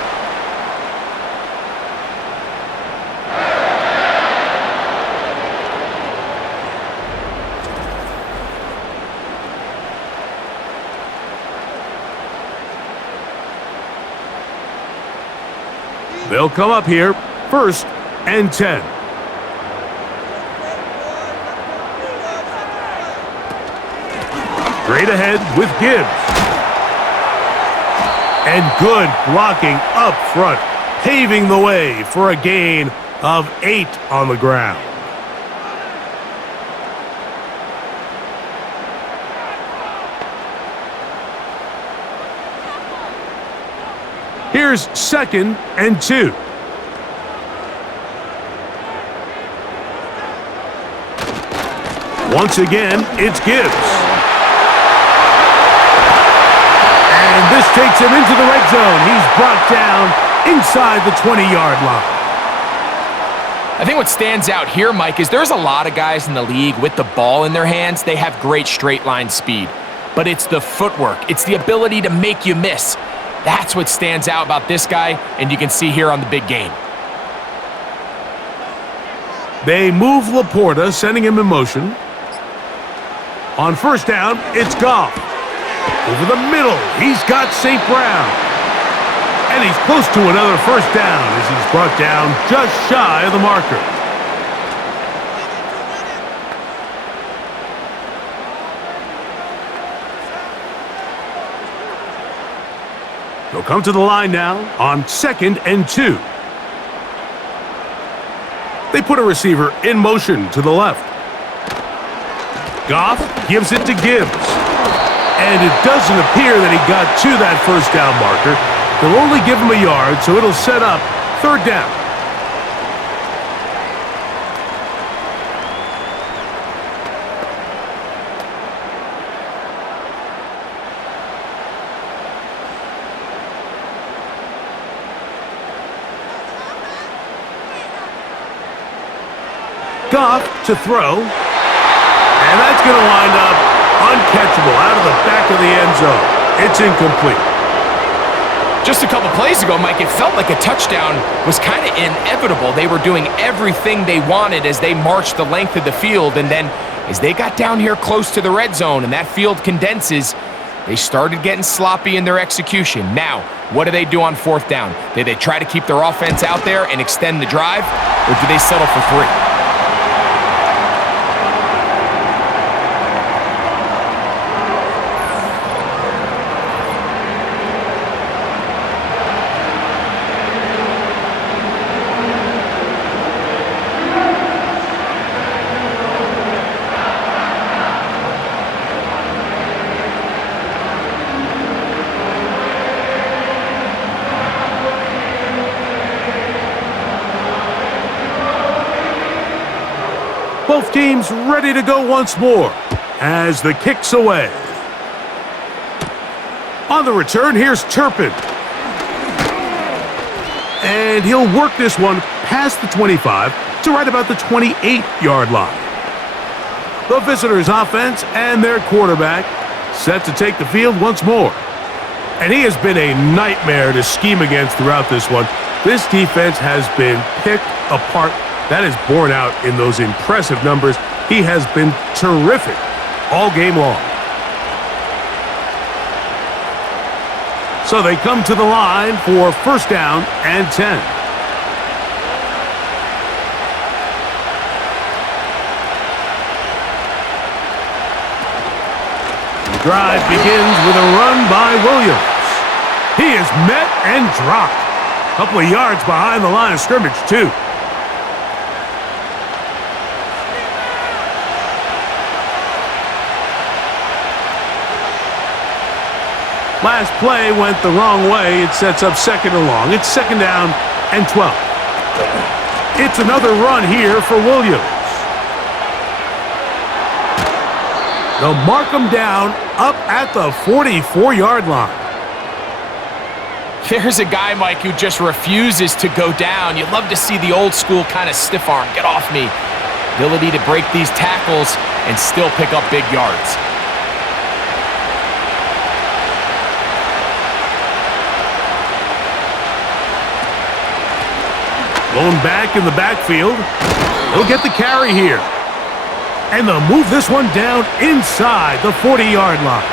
They'll come up here, first and 10. Straight ahead with Gibbs. And good blocking up front, paving the way for a gain of 8 on the ground. Here's second and 2. Once again, it's Gibbs. And this takes him into the red zone. He's brought down inside the 20-yard line. I think what stands out here, Mike, is there's a lot of guys in the league with the ball in their hands. They have great straight line speed. But it's the footwork. It's the ability to make you miss. That's what stands out about this guy, and you can see here on the big game. They move Laporta, sending him in motion. On first down, it's Goff. Over the middle, he's got St. Brown. And he's close to another first down as he's brought down just shy of the marker. They'll come to the line now on 2nd and 2. They put a receiver in motion to the left. Goff gives it to Gibbs. And it doesn't appear that he got to that first down marker. They'll only give him a yard, so it'll set up 3rd down. Goff to throw, and that's going to wind up uncatchable out of the back of the end zone. It's incomplete. Just a couple plays ago, Mike, it felt like a touchdown was kind of inevitable. They were doing everything they wanted as they marched the length of the field, and then as they got down here close to the red zone and that field condenses, they started getting sloppy in their execution. Now, what do they do on 4th down? Do they try to keep their offense out there and extend the drive, or do they settle for 3? Both teams ready to go once more as the kick's away. On the return, here's Turpin. And he'll work this one past the 25 to right about the 28-yard line. The visitors' offense and their quarterback set to take the field once more. And he has been a nightmare to scheme against throughout this one. This defense has been picked apart. That is borne out in those impressive numbers. He has been terrific all game long. So they come to the line for 1st down and 10. The drive begins with a run by Williams. He is met and dropped. A couple of yards behind the line of scrimmage, too. Last play went the wrong way. It sets up 2nd and long. It's 2nd down and 12. It's another run here for Williams. They'll mark him down up at the 44-yard line. There's a guy, Mike, who just refuses to go down. You'd love to see the old school kind of stiff arm, get off me. Ability to break these tackles and still pick up big yards. Blown back in the backfield. He'll get the carry here. And they'll move this one down inside the 40-yard line.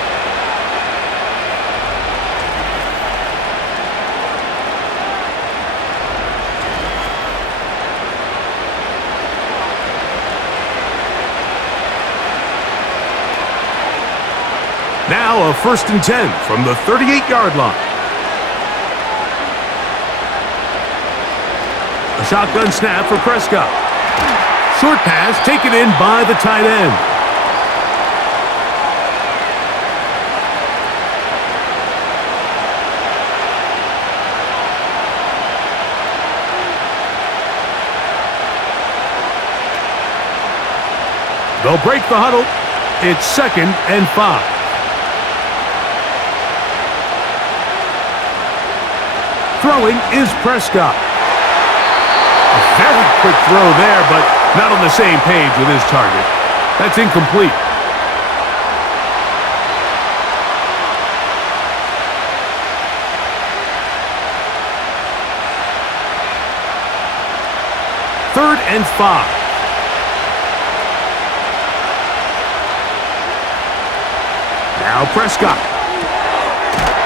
Now a 1st and 10 from the 38-yard line. A shotgun snap for Prescott. Short pass taken in by the tight end. They'll break the huddle. It's 2nd and 5. Throwing is Prescott. A very quick throw there, but not on the same page with his target. That's incomplete. Third and 5. Now Prescott.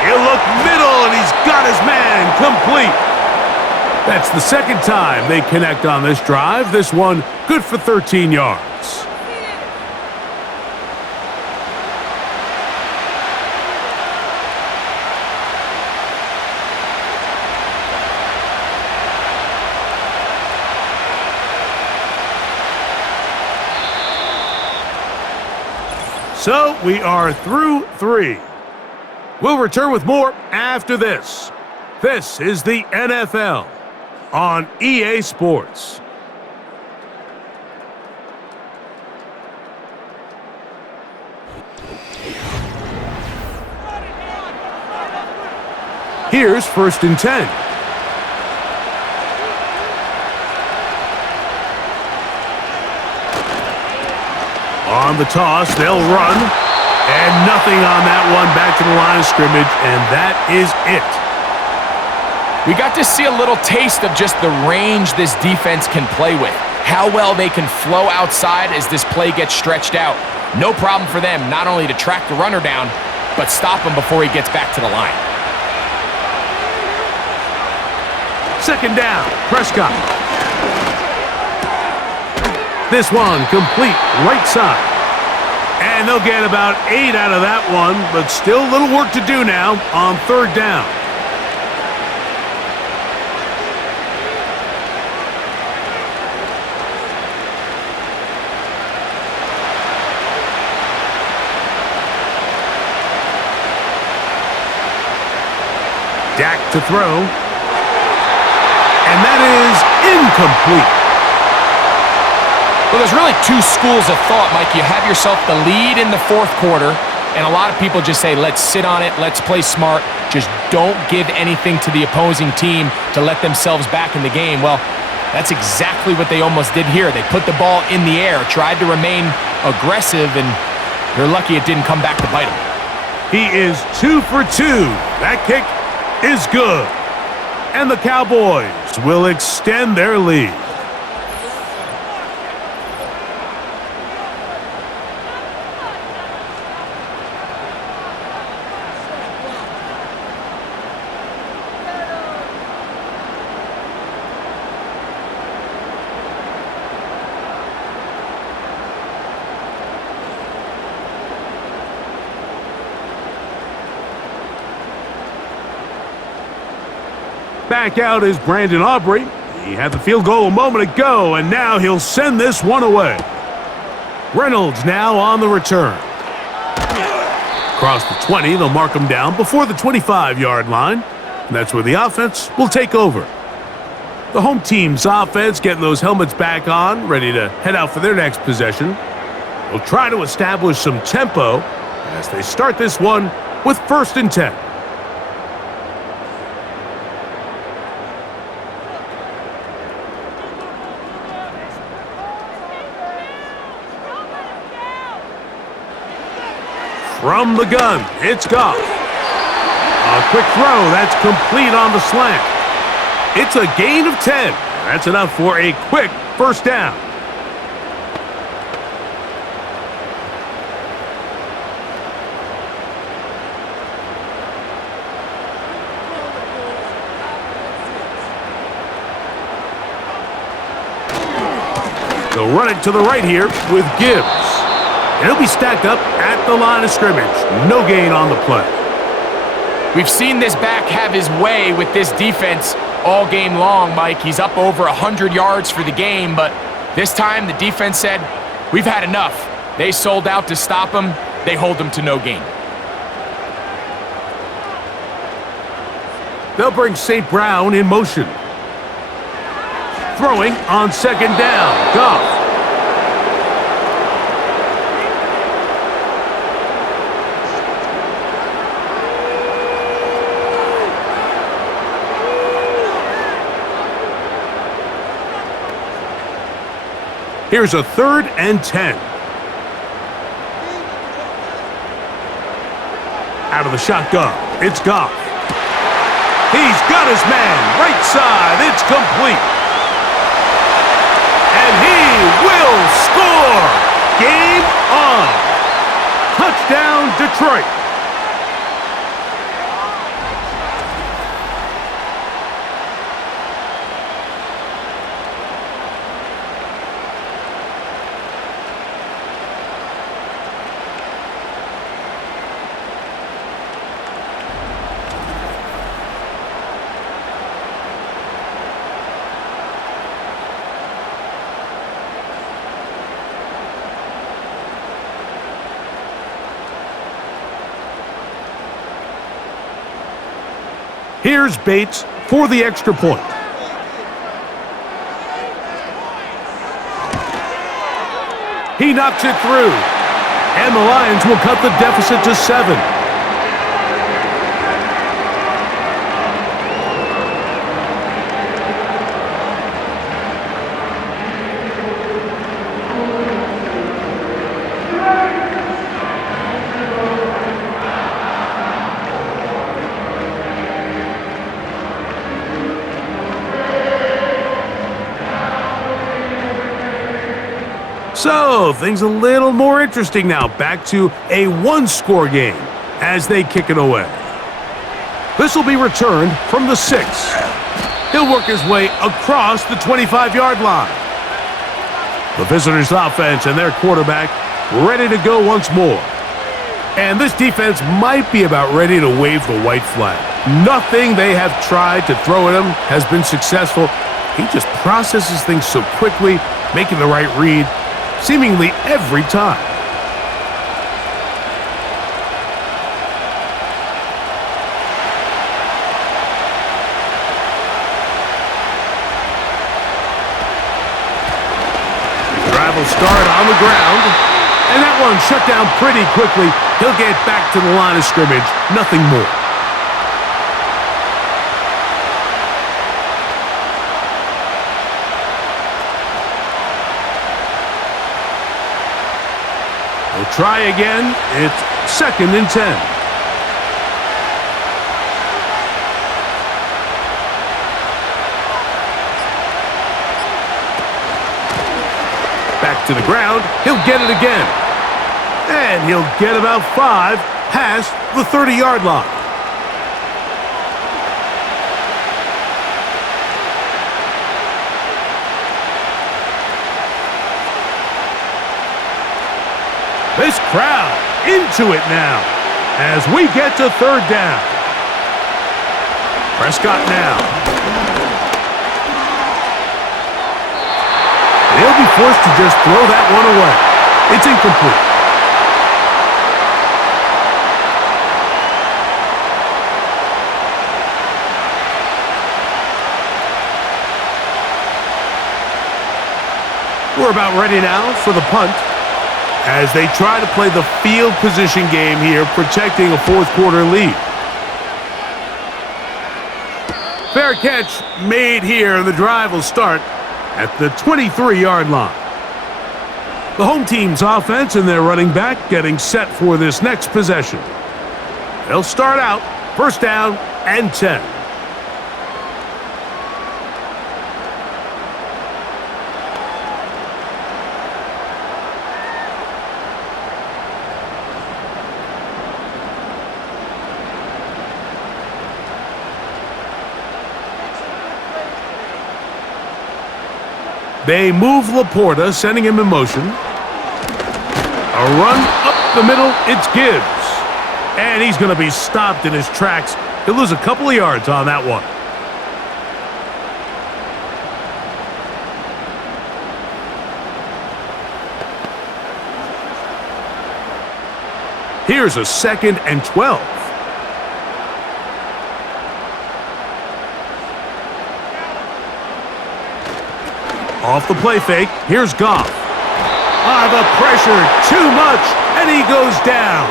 He'll look middle, and he's got his man complete. That's the second time they connect on this drive. This one good for 13 yards. So we are through 3. We'll return with more after this. This is the NFL on EA Sports. Here's 1st and 10. On the toss, they'll run. And nothing on that one. Back to the line of scrimmage, and that is it. We got to see a little taste of just the range this defense can play with. How well they can flow outside as this play gets stretched out. No problem for them not only to track the runner down, but stop him before he gets back to the line. 2nd down, Prescott. This one complete right side. And they'll get about 8 out of that one, but still a little work to do now on 3rd down. Dak to throw. And that is incomplete. Well, there's really 2 schools of thought, Mike. You have yourself the lead in the 4th quarter, and a lot of people just say, let's sit on it, let's play smart, just don't give anything to the opposing team to let themselves back in the game. Well, that's exactly what they almost did here. They put the ball in the air, tried to remain aggressive, and they're lucky it didn't come back to bite them. He is 2 for 2. That kick is good. And the Cowboys will extend their lead. Back out is Brandon Aubrey. He had the field goal a moment ago, and now he'll send this one away. Reynolds now on the return. Across the 20, they'll mark him down before the 25-yard line. And that's where the offense will take over. The home team's offense getting those helmets back on, ready to head out for their next possession. They'll try to establish some tempo as they start this one with 1st and 10. From the gun, it's Goff. A quick throw, that's complete on the slant. It's a gain of 10. That's enough for a quick 1st down. They'll run it to the right here with Gibbs. And he'll be stacked up at the line of scrimmage. No gain on the play. We've seen this back have his way with this defense all game long, Mike. He's up over 100 yards for the game, but this time the defense said, we've had enough. They sold out to stop him. They hold him to no gain. They'll bring St. Brown in motion. Throwing on 2nd down. Goff. Here's a 3rd and 10. Out of the shotgun, it's Goff. He's got his man, right side, it's complete. And he will score. Game on. Touchdown, Detroit. Here's Bates for the extra point. He knocks it through. And the Lions will cut the deficit to 7. So, things a little more interesting now. Back to a one-score game as they kick it away. This will be returned from the 6. He'll work his way across the 25-yard line. The visitors' offense and their quarterback ready to go once more. And this defense might be about ready to wave the white flag. Nothing they have tried to throw at him has been successful. He just processes things so quickly, making the right read seemingly every time. Drive will start on the ground, and that one shut down pretty quickly. He'll get back to the line of scrimmage, nothing more. We'll try again. It's 2nd and 10. Back to the ground. He'll get it again. And he'll get about 5 past the 30-yard line. This crowd into it now as we get to 3rd down. Prescott now. They'll be forced to just throw that one away. It's incomplete. We're about ready now for the punt, as they try to play the field position game here, protecting a 4th quarter lead. Fair catch made here, and the drive will start at the 23-yard line. The home team's offense and their running back getting set for this next possession. They'll start out 1st down and 10. They move Laporta, sending him in motion. A run up the middle, it's Gibbs. And he's going to be stopped in his tracks. He'll lose a couple of yards on that one. Here's a 2nd and 12. Off the play fake, here's Goff. The pressure, too much, and he goes down.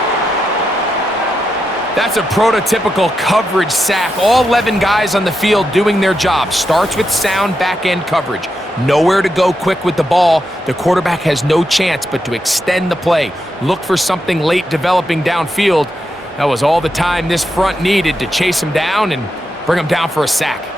That's a prototypical coverage sack. All 11 guys on the field doing their job. Starts with sound back-end coverage. Nowhere to go quick with the ball. The quarterback has no chance but to extend the play. Look for something late developing downfield. That was all the time this front needed to chase him down and bring him down for a sack.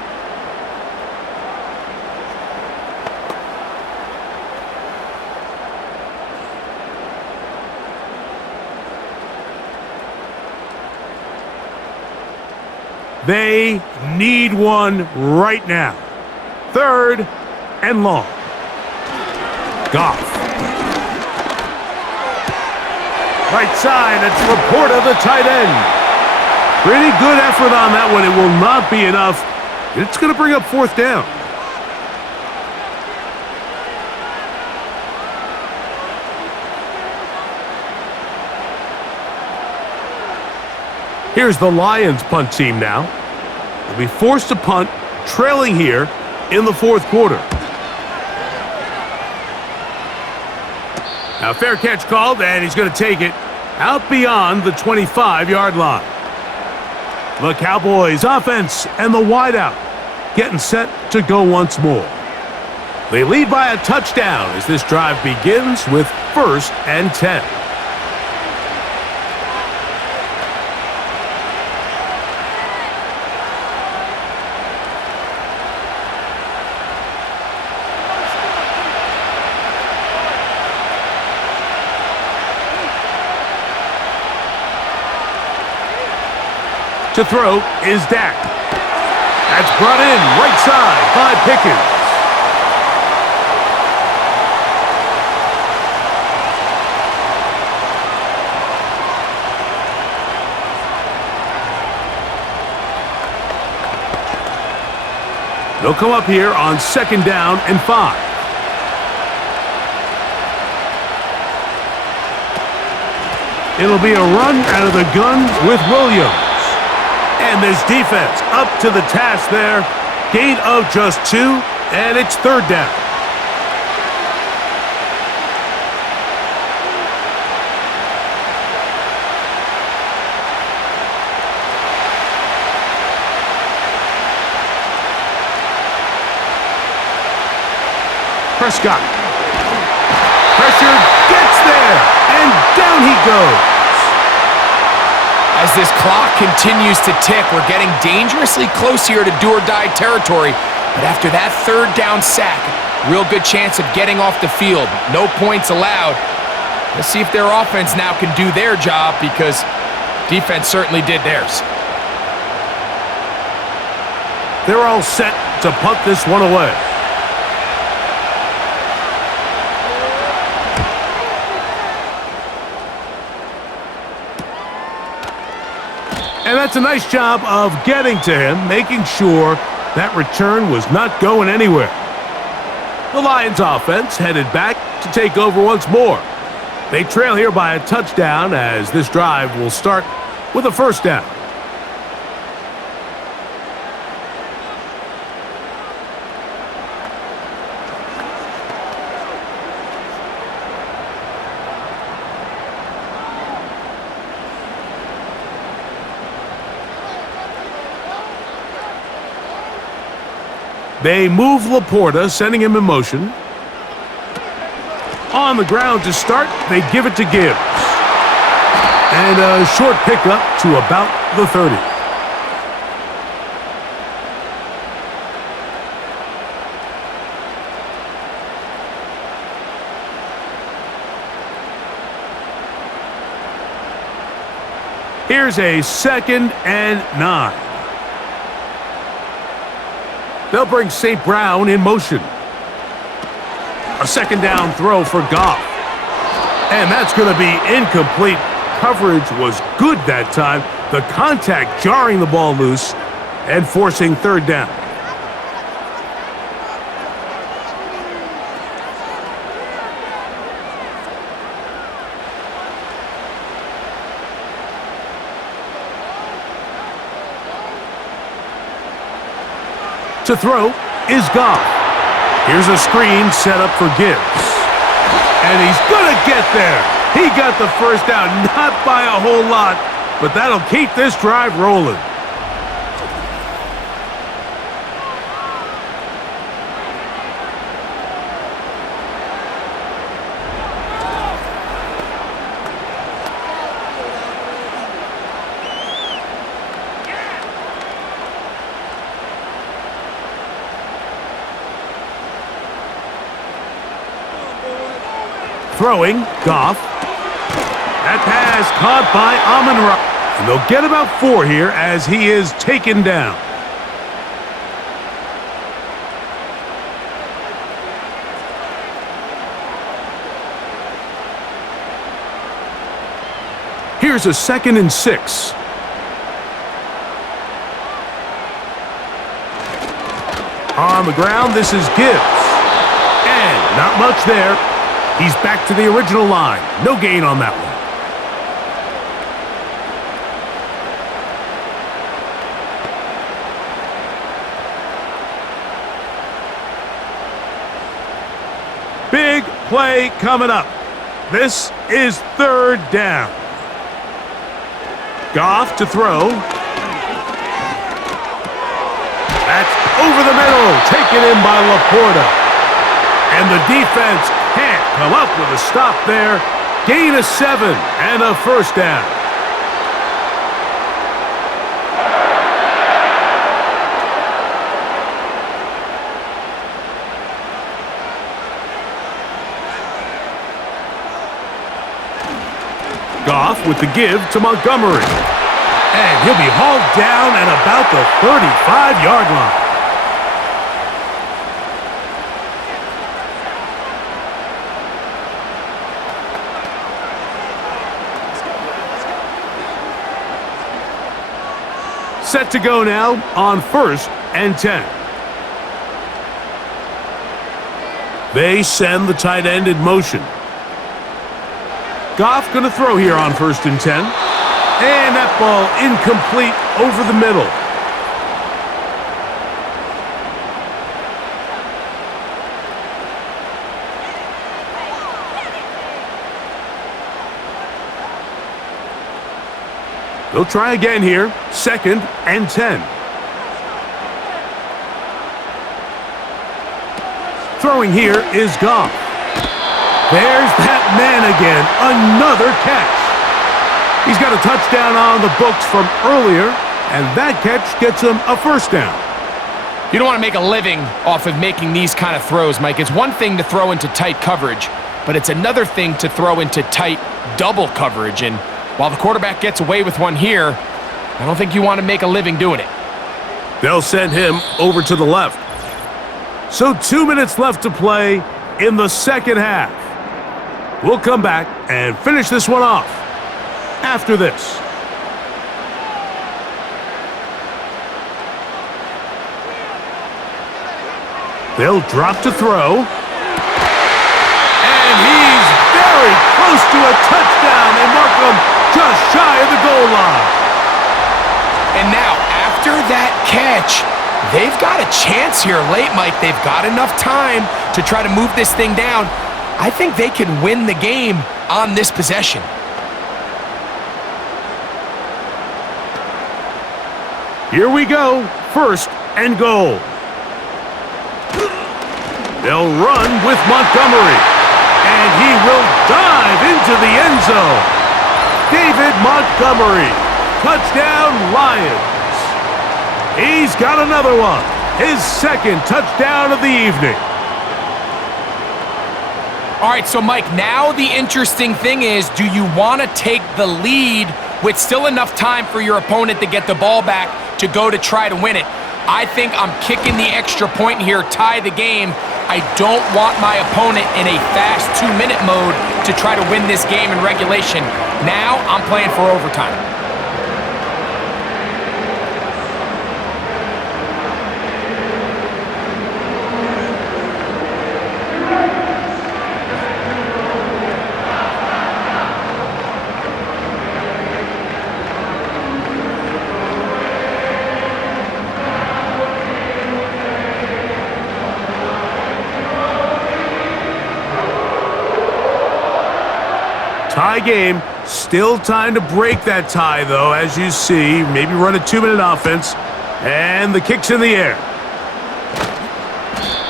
They need one right now. 3rd and long. Goff. Right side, it's Laporta, the tight end. Pretty good effort on that one. It will not be enough. It's going to bring up 4th down. Here's the Lions punt team now. will be forced to punt, trailing here in the fourth quarter. Now, fair catch called, and he's going to take it out beyond the 25-yard line. The Cowboys offense and the wideout getting set to go once more. They lead by a touchdown as this drive begins with 1st and 10. To throw is Dak. That's brought in right side by Pickens. They'll come up here on 2nd down and 5. It'll be a run out of the gun with Williams. And this defense up to the task there. Gain of just 2, and it's 3rd down. Prescott. Pressure gets there, and down he goes. As this clock continues to tick, we're getting dangerously close here to do-or-die territory. But after that 3rd down sack, real good chance of getting off the field. No points allowed. Let's see if their offense now can do their job, because defense certainly did theirs. They're all set to punt this one away. And that's a nice job of getting to him, making sure that return was not going anywhere. The Lions offense headed back to take over once more. They trail here by a touchdown as this drive will start with a 1st down. They move Laporta, sending him in motion. On the ground to start, they give it to Gibbs. And a short pickup to about the 30. Here's a 2nd and 9. They'll bring St. Brown in motion. A 2nd down throw for Goff. And that's going to be incomplete. Coverage was good that time. The contact jarring the ball loose and forcing 3rd down. To throw is Goff. Here's a screen set up for Gibbs. And he's going to get there. He got the 1st down, not by a whole lot, but that'll keep this drive rolling. Throwing, Goff. That pass caught by Amon-Ra. And they'll get about 4 here as he is taken down. Here's a 2nd and 6. On the ground, this is Gibbs. And not much there. He's back to the original line. No gain on that one. Big play coming up. This is third down. Goff to throw. That's over the middle, taken in by Laporta. And the defense can't come up with a stop there. Gain of 7 and a first down. Goff with the give to Montgomery. And he'll be hauled down at about the 35-yard line. Set to go now on 1st and 10. They send the tight end in motion. Goff going to throw here on 1st and 10. And that ball incomplete over the middle. They'll try again here. 2nd and 10. Throwing here is Goff. There's that man again. Another catch. He's got a touchdown on the books from earlier, and that catch gets him a first down. You don't want to make a living off of making these kind of throws, Mike. It's one thing to throw into tight coverage, but it's another thing to throw into tight double coverage. And while the quarterback gets away with one here, I don't think you want to make a living doing it. They'll send him over to the left. So 2 minutes left to play in the second half. We'll come back and finish this one off after this. They'll drop to throw. And he's very close to a touchdown. They mark him just shy of the goal line. And now, after that catch, they've got a chance here late, Mike. They've got enough time to try to move this thing down. I think they can win the game on this possession. Here we go. 1st and goal. They'll run with Montgomery. And he will dive into the end zone. David Montgomery. Touchdown, Lions. He's got another one. His 2nd touchdown of the evening. All right, so Mike, now the interesting thing is, do you want to take the lead with still enough time for your opponent to get the ball back to go to try to win it? I think I'm kicking the extra point here, tie the game. I don't want my opponent in a fast 2-minute mode to try to win this game in regulation. Now I'm playing for overtime. Tie game. Still time to break that tie, though, as you see. Maybe run a 2-minute offense. And the kick's in the air.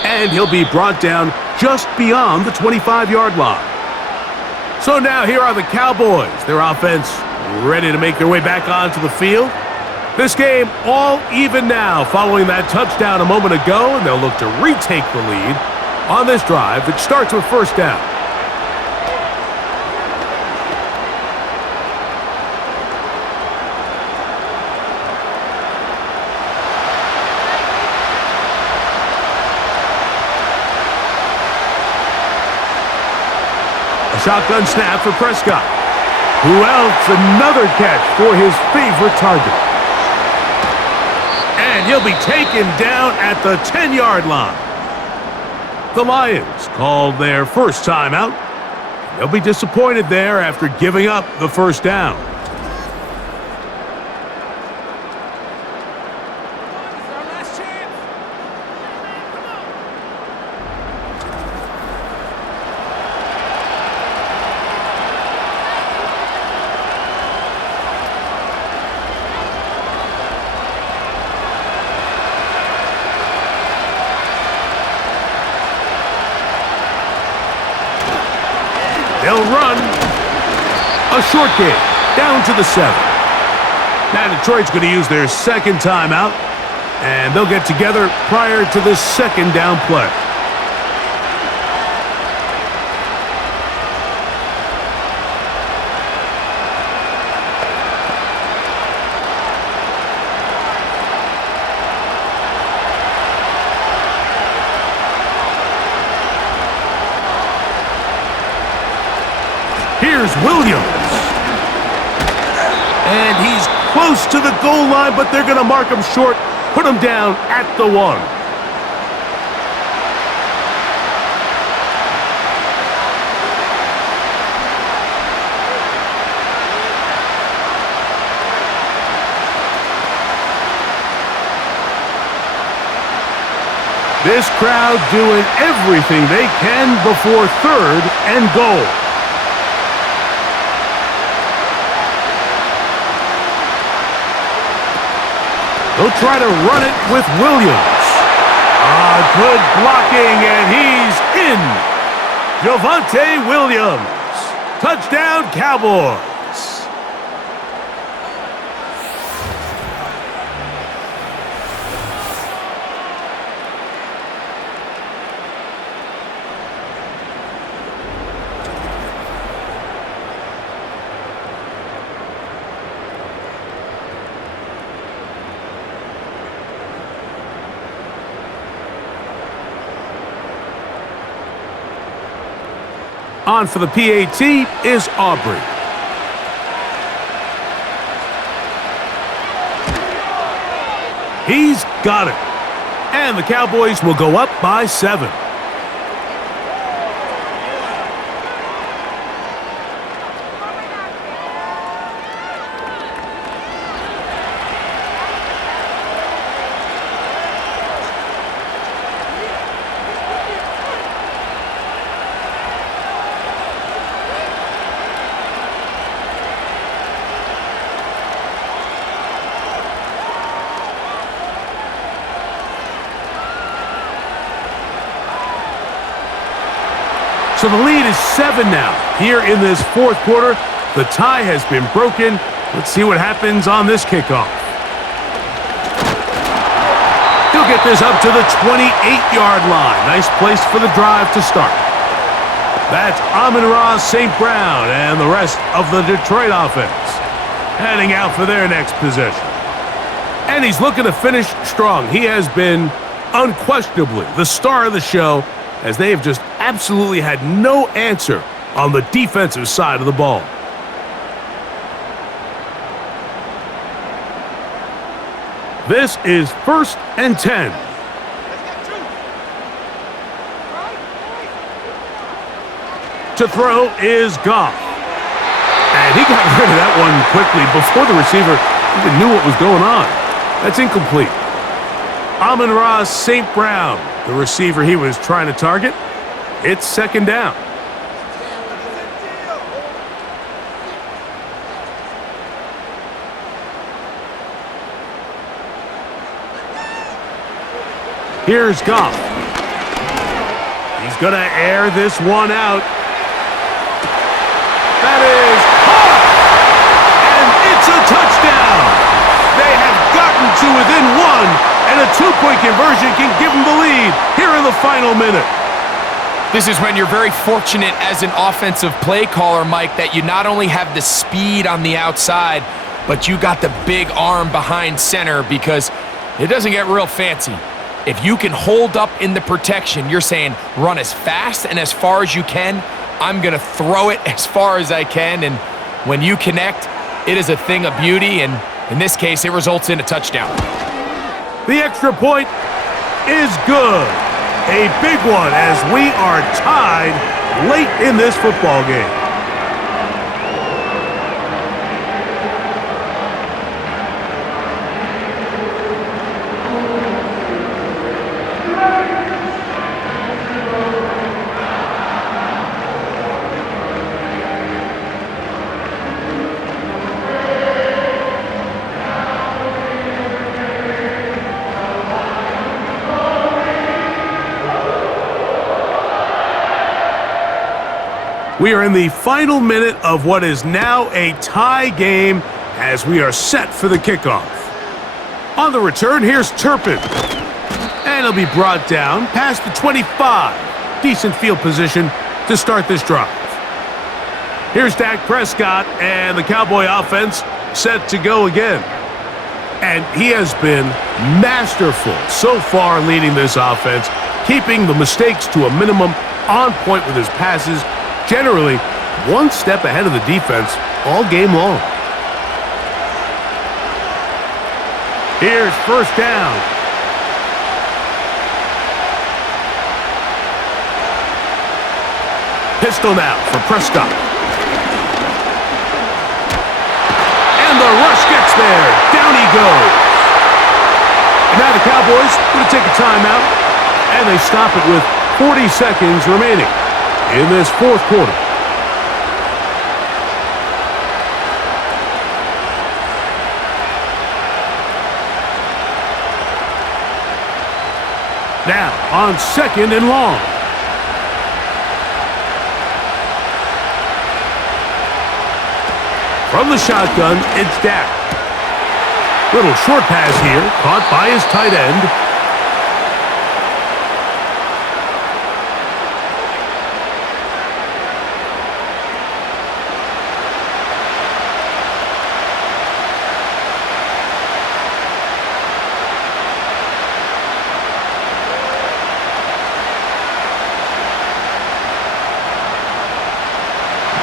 And he'll be brought down just beyond the 25-yard line. So now here are the Cowboys. Their offense ready to make their way back onto the field. This game all even now following that touchdown a moment ago, and they'll look to retake the lead on this drive that starts with 1st down. Shotgun snap for Prescott. Who else? Another catch for his favorite target. And he'll be taken down at the 10-yard line. The Lions called their first timeout. They'll be disappointed there after giving up the 1st down. run. A short game, down to the 7. Now Detroit's going to use their second timeout, and they'll get together prior to the second down play. Here's Williams. And he's close to the goal line, but they're going to mark him short, put him down at the 1. This crowd doing everything they can before 3rd and goal. They'll try to run it with Williams. Good blocking, and he's in. Javonte Williams. Touchdown, Cowboys. On for the PAT is Aubrey. He's got it. And the Cowboys will go up by 7. So the lead is 7 now. Here in this 4th quarter, the tie has been broken. Let's see what happens on this kickoff. He'll get this up to the 28-yard line. Nice place for the drive to start. That's Amon-Ra St. Brown and the rest of the Detroit offense heading out for their next possession. And he's looking to finish strong. He has been unquestionably the star of the show, as they have just absolutely had no answer on the defensive side of the ball. This is 1st and 10. To throw is Goff. And he got rid of that one quickly before the receiver even knew what was going on. That's incomplete. Amon-Ra St. Brown, the receiver he was trying to target. It's 2nd down. Here's Goff. He's going to air this one out. That is caught! And it's a touchdown! They have gotten to within 1, and a 2-point conversion can give them the lead here in the final minute. This is when you're very fortunate as an offensive play caller, Mike, that you not only have the speed on the outside, but you got the big arm behind center, because it doesn't get real fancy. If you can hold up in the protection, you're saying run as fast and as far as you can. I'm going to throw it as far as I can, and when you connect, it is a thing of beauty, and in this case, it results in a touchdown. The extra point is good. A big one as we are tied late in this football game. We are in the final minute of what is now a tie game as we are set for the kickoff. On the return, here's Turpin. And he'll be brought down past the 25. Decent field position to start this drive. Here's Dak Prescott and the Cowboy offense set to go again. And he has been masterful so far leading this offense, keeping the mistakes to a minimum, on point with his passes, generally one step ahead of the defense all game long. Here's first down. Pistol now for Prescott. And the rush gets there. Down he goes. And now the Cowboys going to take a timeout, and they stop it with 40 seconds remaining in this fourth quarter. Now on second and long. From the shotgun, it's Dak. Little short pass here, caught by his tight end.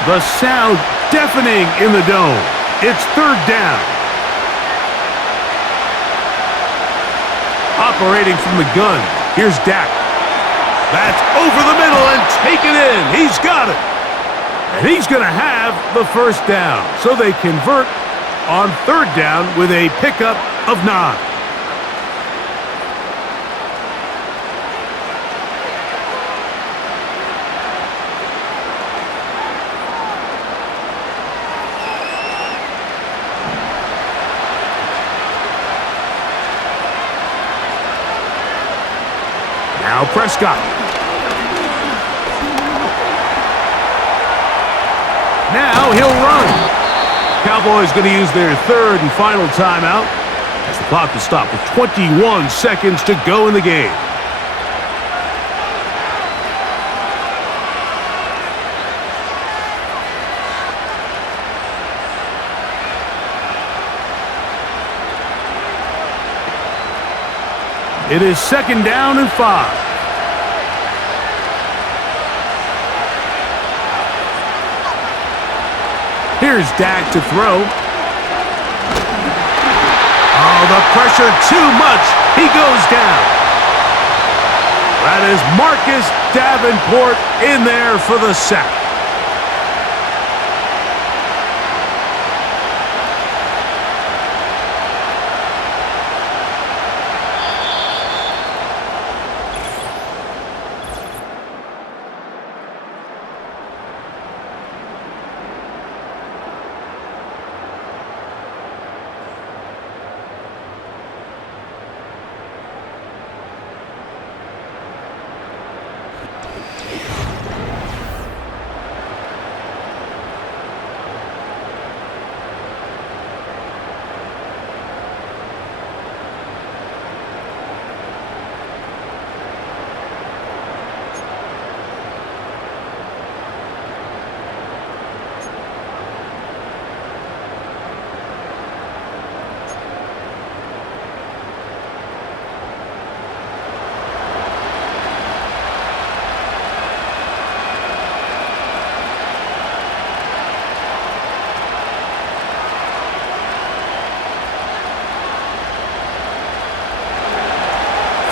The sound deafening in the dome. It's third down. Operating from the gun, here's Dak. That's over the middle and taken in. He's got it. And he's going to have the first down. So they convert on third down with a pickup of 9. Now Prescott. Now he'll run. Cowboys going to use their third and final timeout as the clock will stop with 21 seconds to go in the game. It is second down and 5. Here's Dak to throw. Oh, the pressure too much. He goes down. That is Marcus Davenport in there for the sack.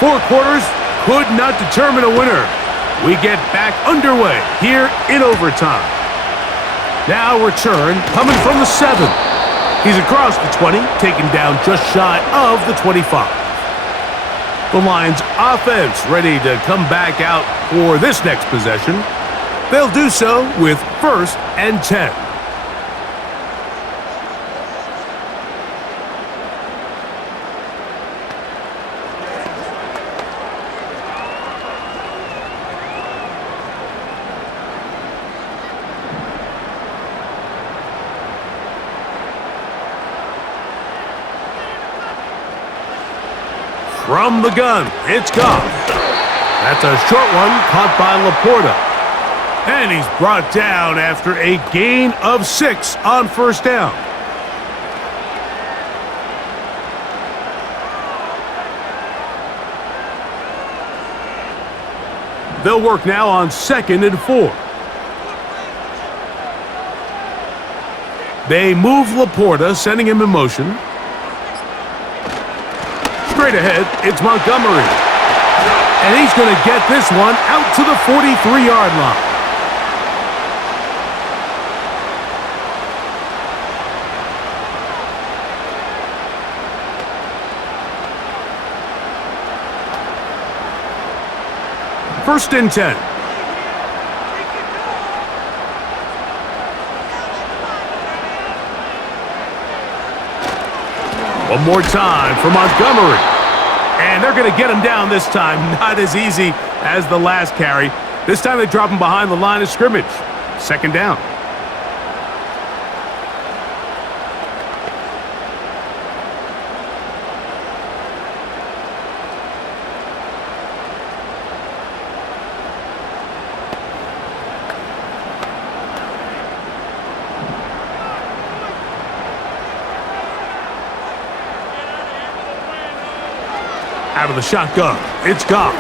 Four quarters could not determine a winner. We get back underway here in overtime. Now return coming from the 7. He's across the 20, taken down just shy of the 25. The Lions offense ready to come back out for this next possession. They'll do so with 1st and 10. From the gun, it's Goff. That's a short one caught by Laporta. And he's brought down after a gain of 6 on first down. They'll work now on 2nd and 4. They move Laporta, sending him in motion. Straight ahead, it's Montgomery. And he's going to get this one out to the 43-yard line. First and 10. One more time for Montgomery. And they're going to get him down this time. Not as easy as the last carry. This time they drop him behind the line of scrimmage. 2nd down. Out of the shotgun, it's Goff.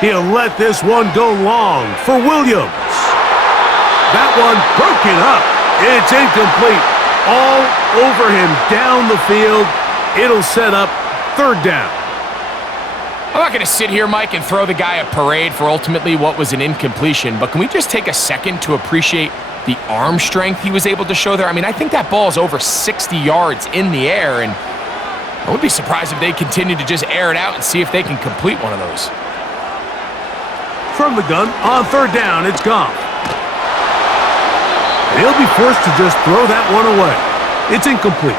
He'll let this one go long for Williams. That one broken up. It's incomplete. All over him down the field. It'll set up 3rd down. I'm not going to sit here, Mike, and throw the guy a parade for ultimately what was an incompletion, but can we just take a second to appreciate the arm strength he was able to show there? I mean, I think that ball is over 60 yards in the air, and I wouldn't be surprised if they continue to just air it out and see if they can complete one of those. From the gun, on 3rd down, it's Goff. He'll be forced to just throw that one away. It's incomplete.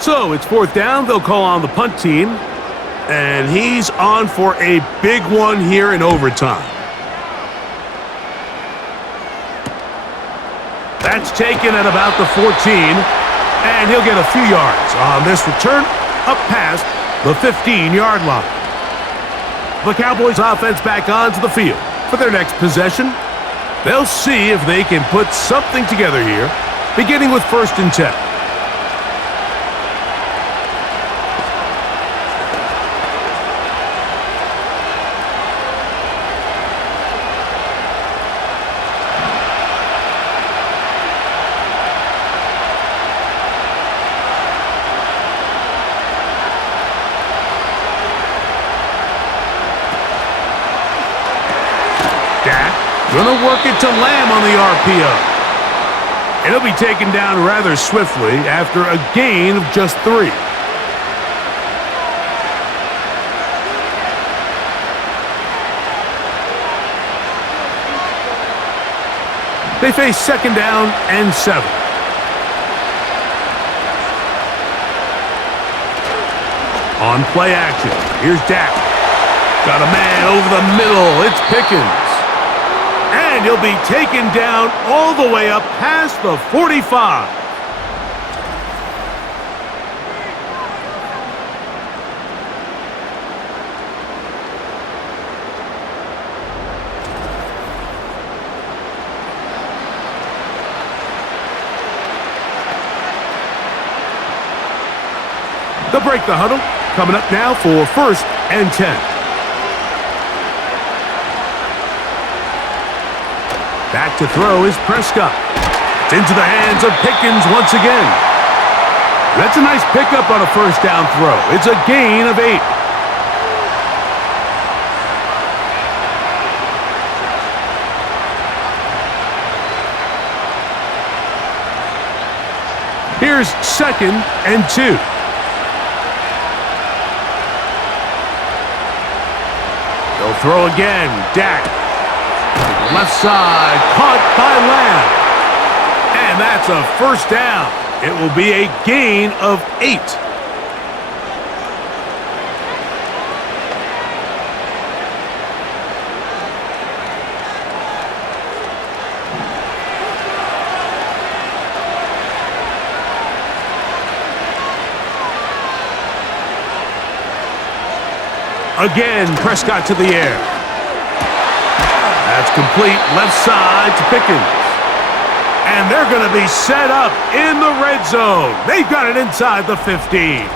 So it's 4th down. They'll call on the punt team. And he's on for a big one here in overtime. That's taken at about the 14, and he'll get a few yards on this return up past the 15-yard line. The Cowboys offense back onto the field for their next possession. They'll see if they can put something together here, beginning with 1st and 10. Gonna work it to Lamb on the RPO. And he'll be taken down rather swiftly after a gain of just 3. They face 2nd down and 7. On play action, here's Dak. Got a man over the middle, it's Pickens. And he'll be taken down all the way up past the 45. They'll break the huddle. Coming up now for 1st and 10. Back to throw is Prescott. It's into the hands of Pickens once again. That's a nice pickup on a 1st down throw. It's a gain of 8. Here's 2nd and 2. They'll throw again. Dak. Left side, caught by Lamb. And that's a 1st down. It will be a gain of 8. Again, Prescott to the air. That's complete left side to Pickens. And they're going to be set up in the red zone. They've got it inside the 15.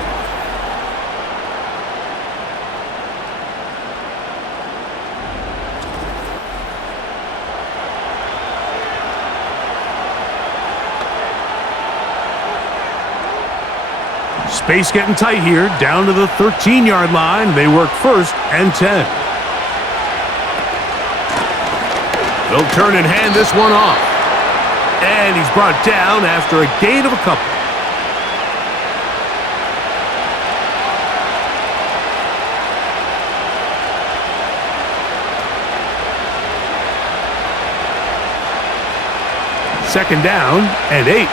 Space getting tight here, down to the 13-yard line. They work 1st and 10. They'll turn and hand this one off. And he's brought down after a gain of a couple. Second down and 8.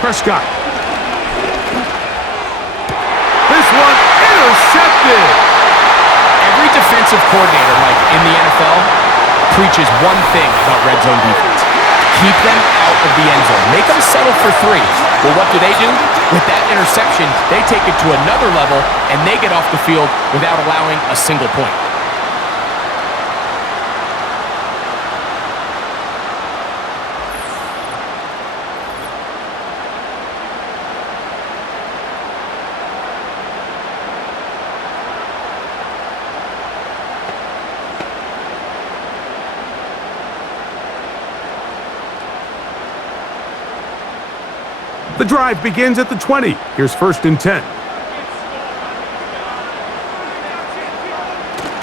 Prescott. This one intercepted. Every defensive coordinator, Mike, in the NFL preaches one thing about red zone defense. Keep them out of the end zone. Make them settle for 3. Well, what do? With that interception, they take it to another level, and they get off the field without allowing a single point. The drive begins at the 20. Here's 1st and 10.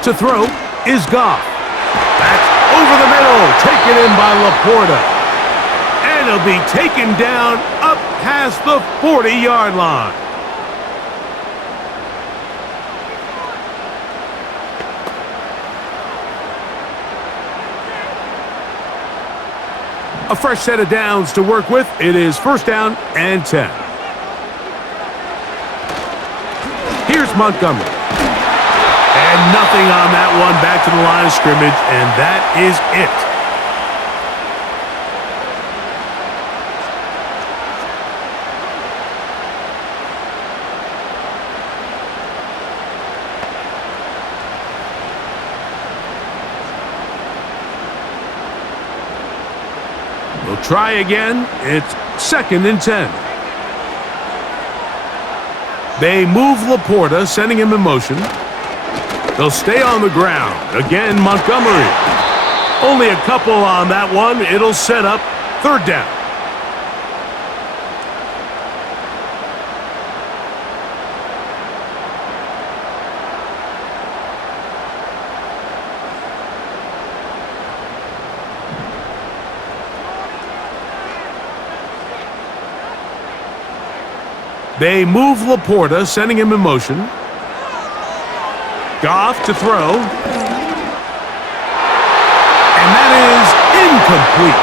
To throw is Goff. That's over the middle, taken in by Laporta. And he'll be taken down up past the 40-yard line. A fresh set of downs to work with. It is 1st down and 10. Here's Montgomery. And nothing on that one. Back to the line of scrimmage, and that is it. We'll try again. It's 2nd and 10. They move Laporta, sending him in motion. They'll stay on the ground. Again, Montgomery. Only a couple on that one. It'll set up 3rd down. They move Laporta, sending him in motion. Goff to throw. And that is incomplete.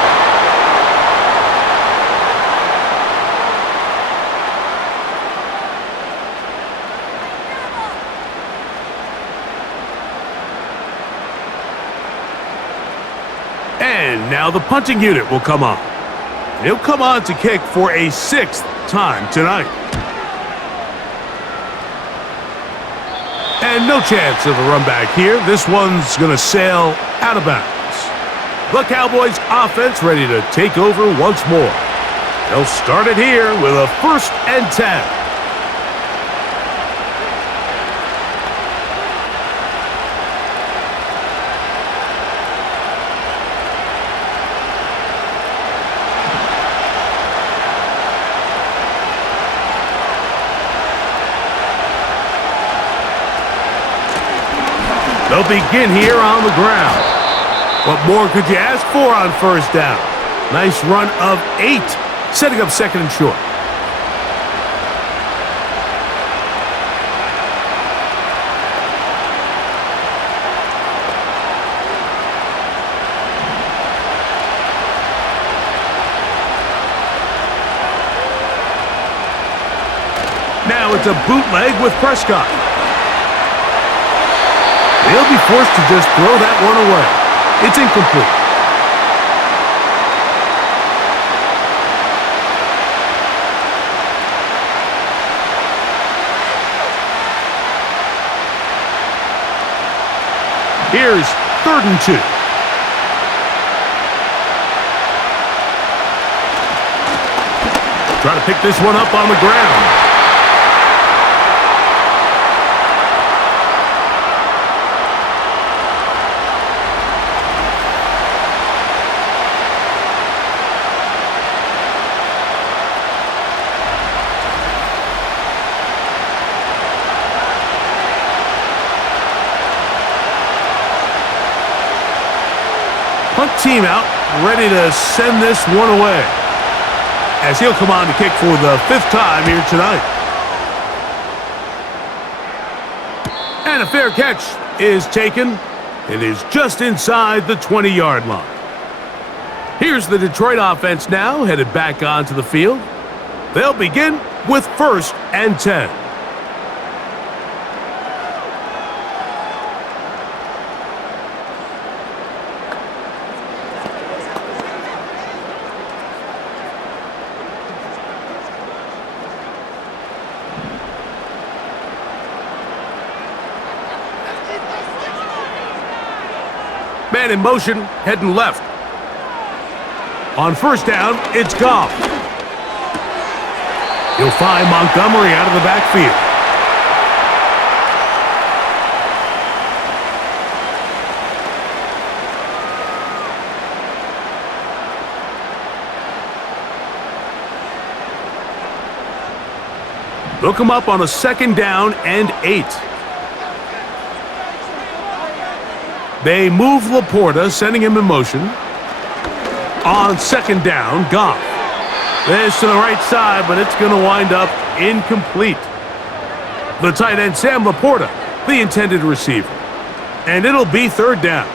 And now the punting unit will come on. He'll come on to kick for a 6th time tonight. And no chance of a run back here. This one's going to sail out of bounds. The Cowboys offense ready to take over once more. They'll start it here with a 1st and 10. They'll begin here on the ground. What more could you ask for on 1st down? Nice run of 8, setting up 2nd and short. Now it's a bootleg with Prescott. They'll be forced to just throw that one away. It's incomplete. Here's 3rd and 2. Try to pick this one up on the ground. Punt team out, ready to send this one away, as he'll come on to kick for the 5th time here tonight. And a fair catch is taken. It is just inside the 20-yard line. Here's the Detroit offense now, headed back onto the field. They'll begin with 1st and 10. Man in motion, heading left. On 1st down, it's Goff. He'll find Montgomery out of the backfield. Look him up on a 2nd down and 8. They move Laporta, sending him in motion. On 2nd down, Goff. This to the right side, but it's going to wind up incomplete. The tight end, Sam Laporta, the intended receiver. And it'll be 3rd down.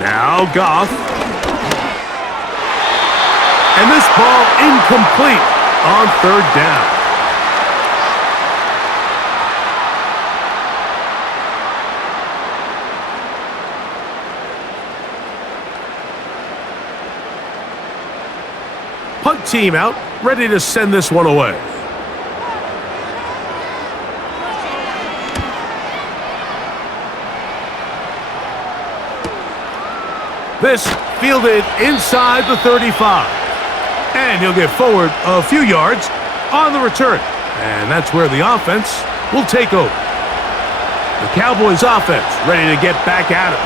Now Goff. And this ball incomplete on 3rd down. Punt team out, ready to send this one away. This fielded inside the 35. And he'll get forward a few yards on the return. And that's where the offense will take over. The Cowboys offense ready to get back at it.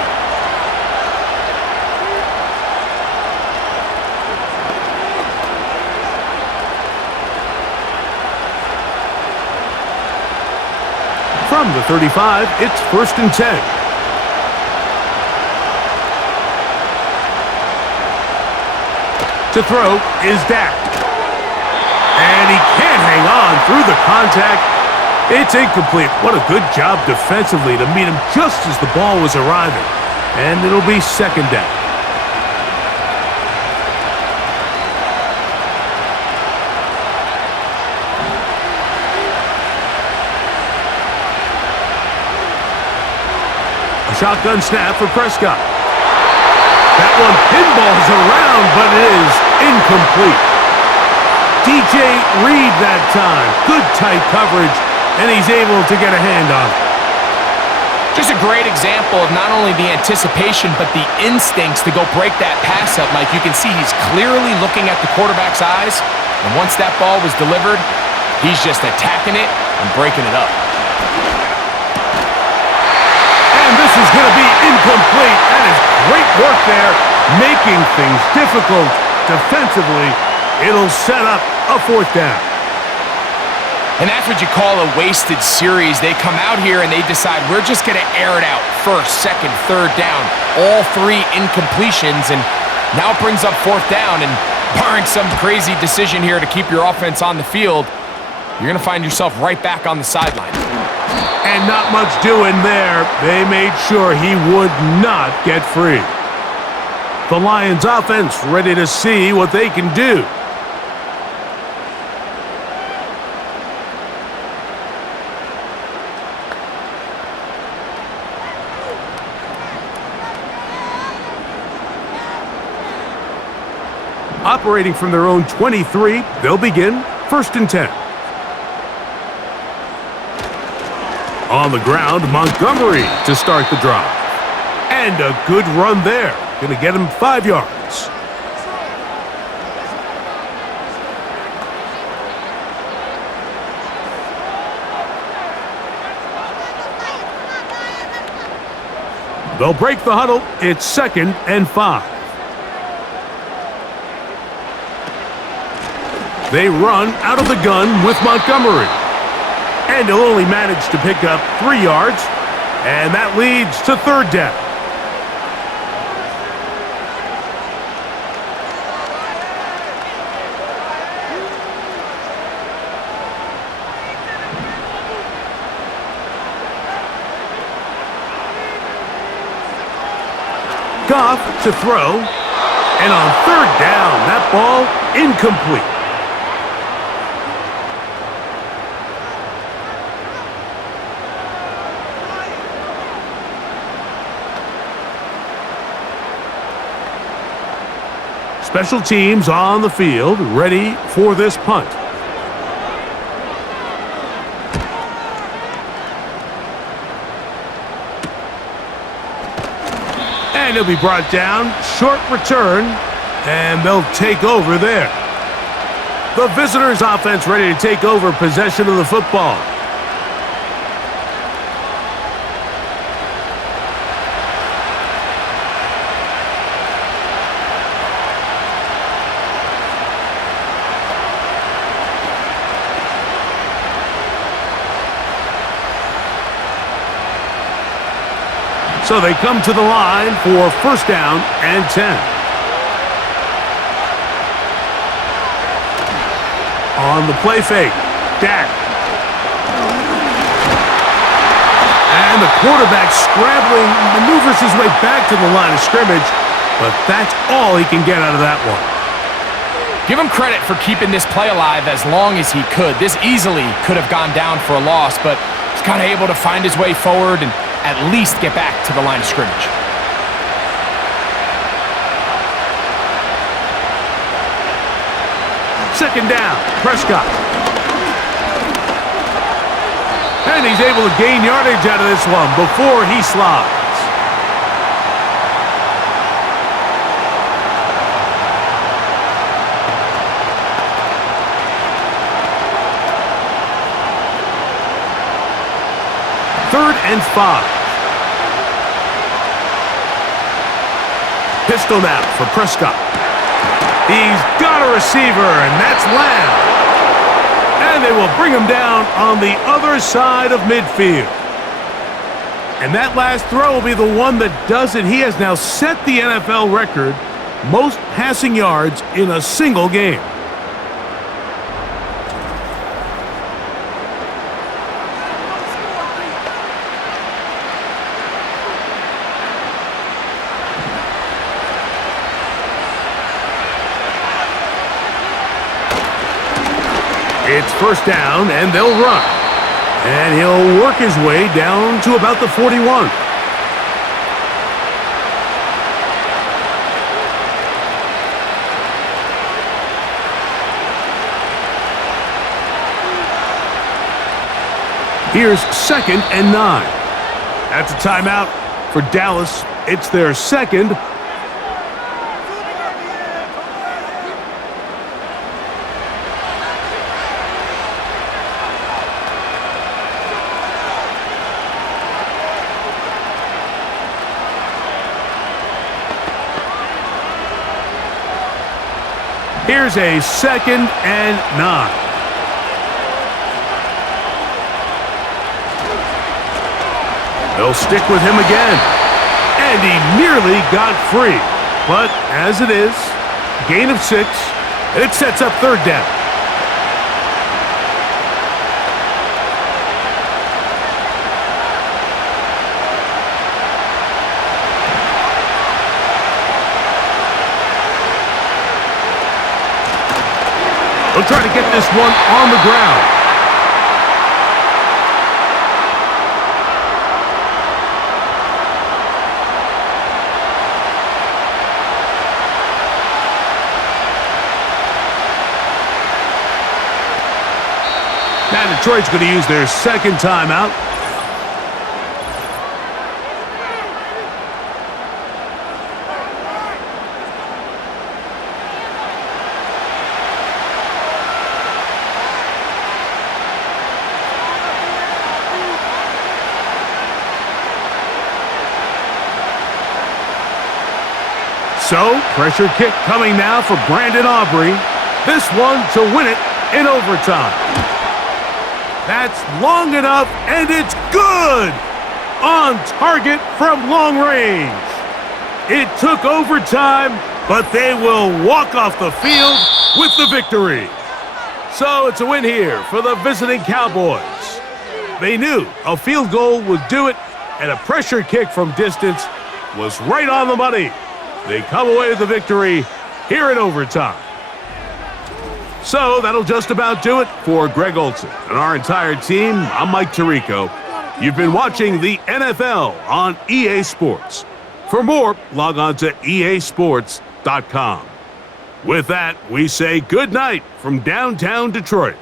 From the 35, it's 1st and 10. To throw is Dak. And he can't hang on through the contact. It's incomplete. What a good job defensively to meet him just as the ball was arriving. And it'll be 2nd down. A shotgun snap for Prescott. That one pinballs around, but it is incomplete. DJ Reed that time. Good tight coverage, and he's able to get a hand on it. Just a great example of not only the anticipation, but the instincts to go break that pass up, Mike. You can see he's clearly looking at the quarterback's eyes, and once that ball was delivered, he's just attacking it and breaking it up. And this is going to be incomplete. That is great work there, making things difficult defensively. It'll set up a 4th down. And that's what you call a wasted series. They come out here and they decide, we're just going to air it out. 1st, 2nd, 3rd down. All 3 incompletions, and now it brings up 4th down. And barring some crazy decision here to keep your offense on the field, you're going to find yourself right back on the sideline. And not much doing there. They made sure he would not get free. The Lions offense ready to see what they can do. operating from their own 23. They'll begin 1st and 10. On the ground, Montgomery to start the drive. And a good run there. Going to get him 5 yards. They'll break the huddle. It's 2nd and 5. They run out of the gun with Montgomery. And he'll only manage to pick up 3 yards. And that leads to 3rd down. Goff to throw, and on 3rd down, that ball incomplete. Special teams on the field, ready for this punt. And he'll be brought down, short return, and they'll take over there. The visitors' offense ready to take over possession of the football. So they come to the line for 1st down and 10. On the play fake, Dak. And the quarterback scrambling, maneuvers his way back to the line of scrimmage, but that's all he can get out of that one. Give him credit for keeping this play alive as long as he could. This easily could have gone down for a loss, but he's kind of able to find his way forward and at least get back to the line of scrimmage. Second down, Prescott. And he's able to gain yardage out of this one before he slides. Third and 5. Pistol now for Prescott. He's got a receiver, and that's Lamb. And they will bring him down on the other side of midfield. And that last throw will be the one that does it. He has now set the NFL record, most passing yards in a single game. It's 1st down, and they'll run. And he'll work his way down to about the 41. Here's 2nd and 9. That's a timeout for Dallas. It's their 2nd. Here's a 2nd and 9. They'll stick with him again. And he nearly got free. But as it is, gain of 6. It sets up 3rd down. They'll try to get this one on the ground. Now Detroit's going to use their second timeout. So, pressure kick coming now for Brandon Aubrey. This one to win it in overtime. That's long enough, and it's good! On target from long range. It took overtime, but they will walk off the field with the victory. So, it's a win here for the visiting Cowboys. They knew a field goal would do it, and a pressure kick from distance was right on the money. They come away with the victory here in overtime. So that'll just about do it for Greg Olson and our entire team. I'm Mike Tirico. You've been watching the NFL on EA Sports. For more, log on to easports.com. With that, we say good night from downtown Detroit.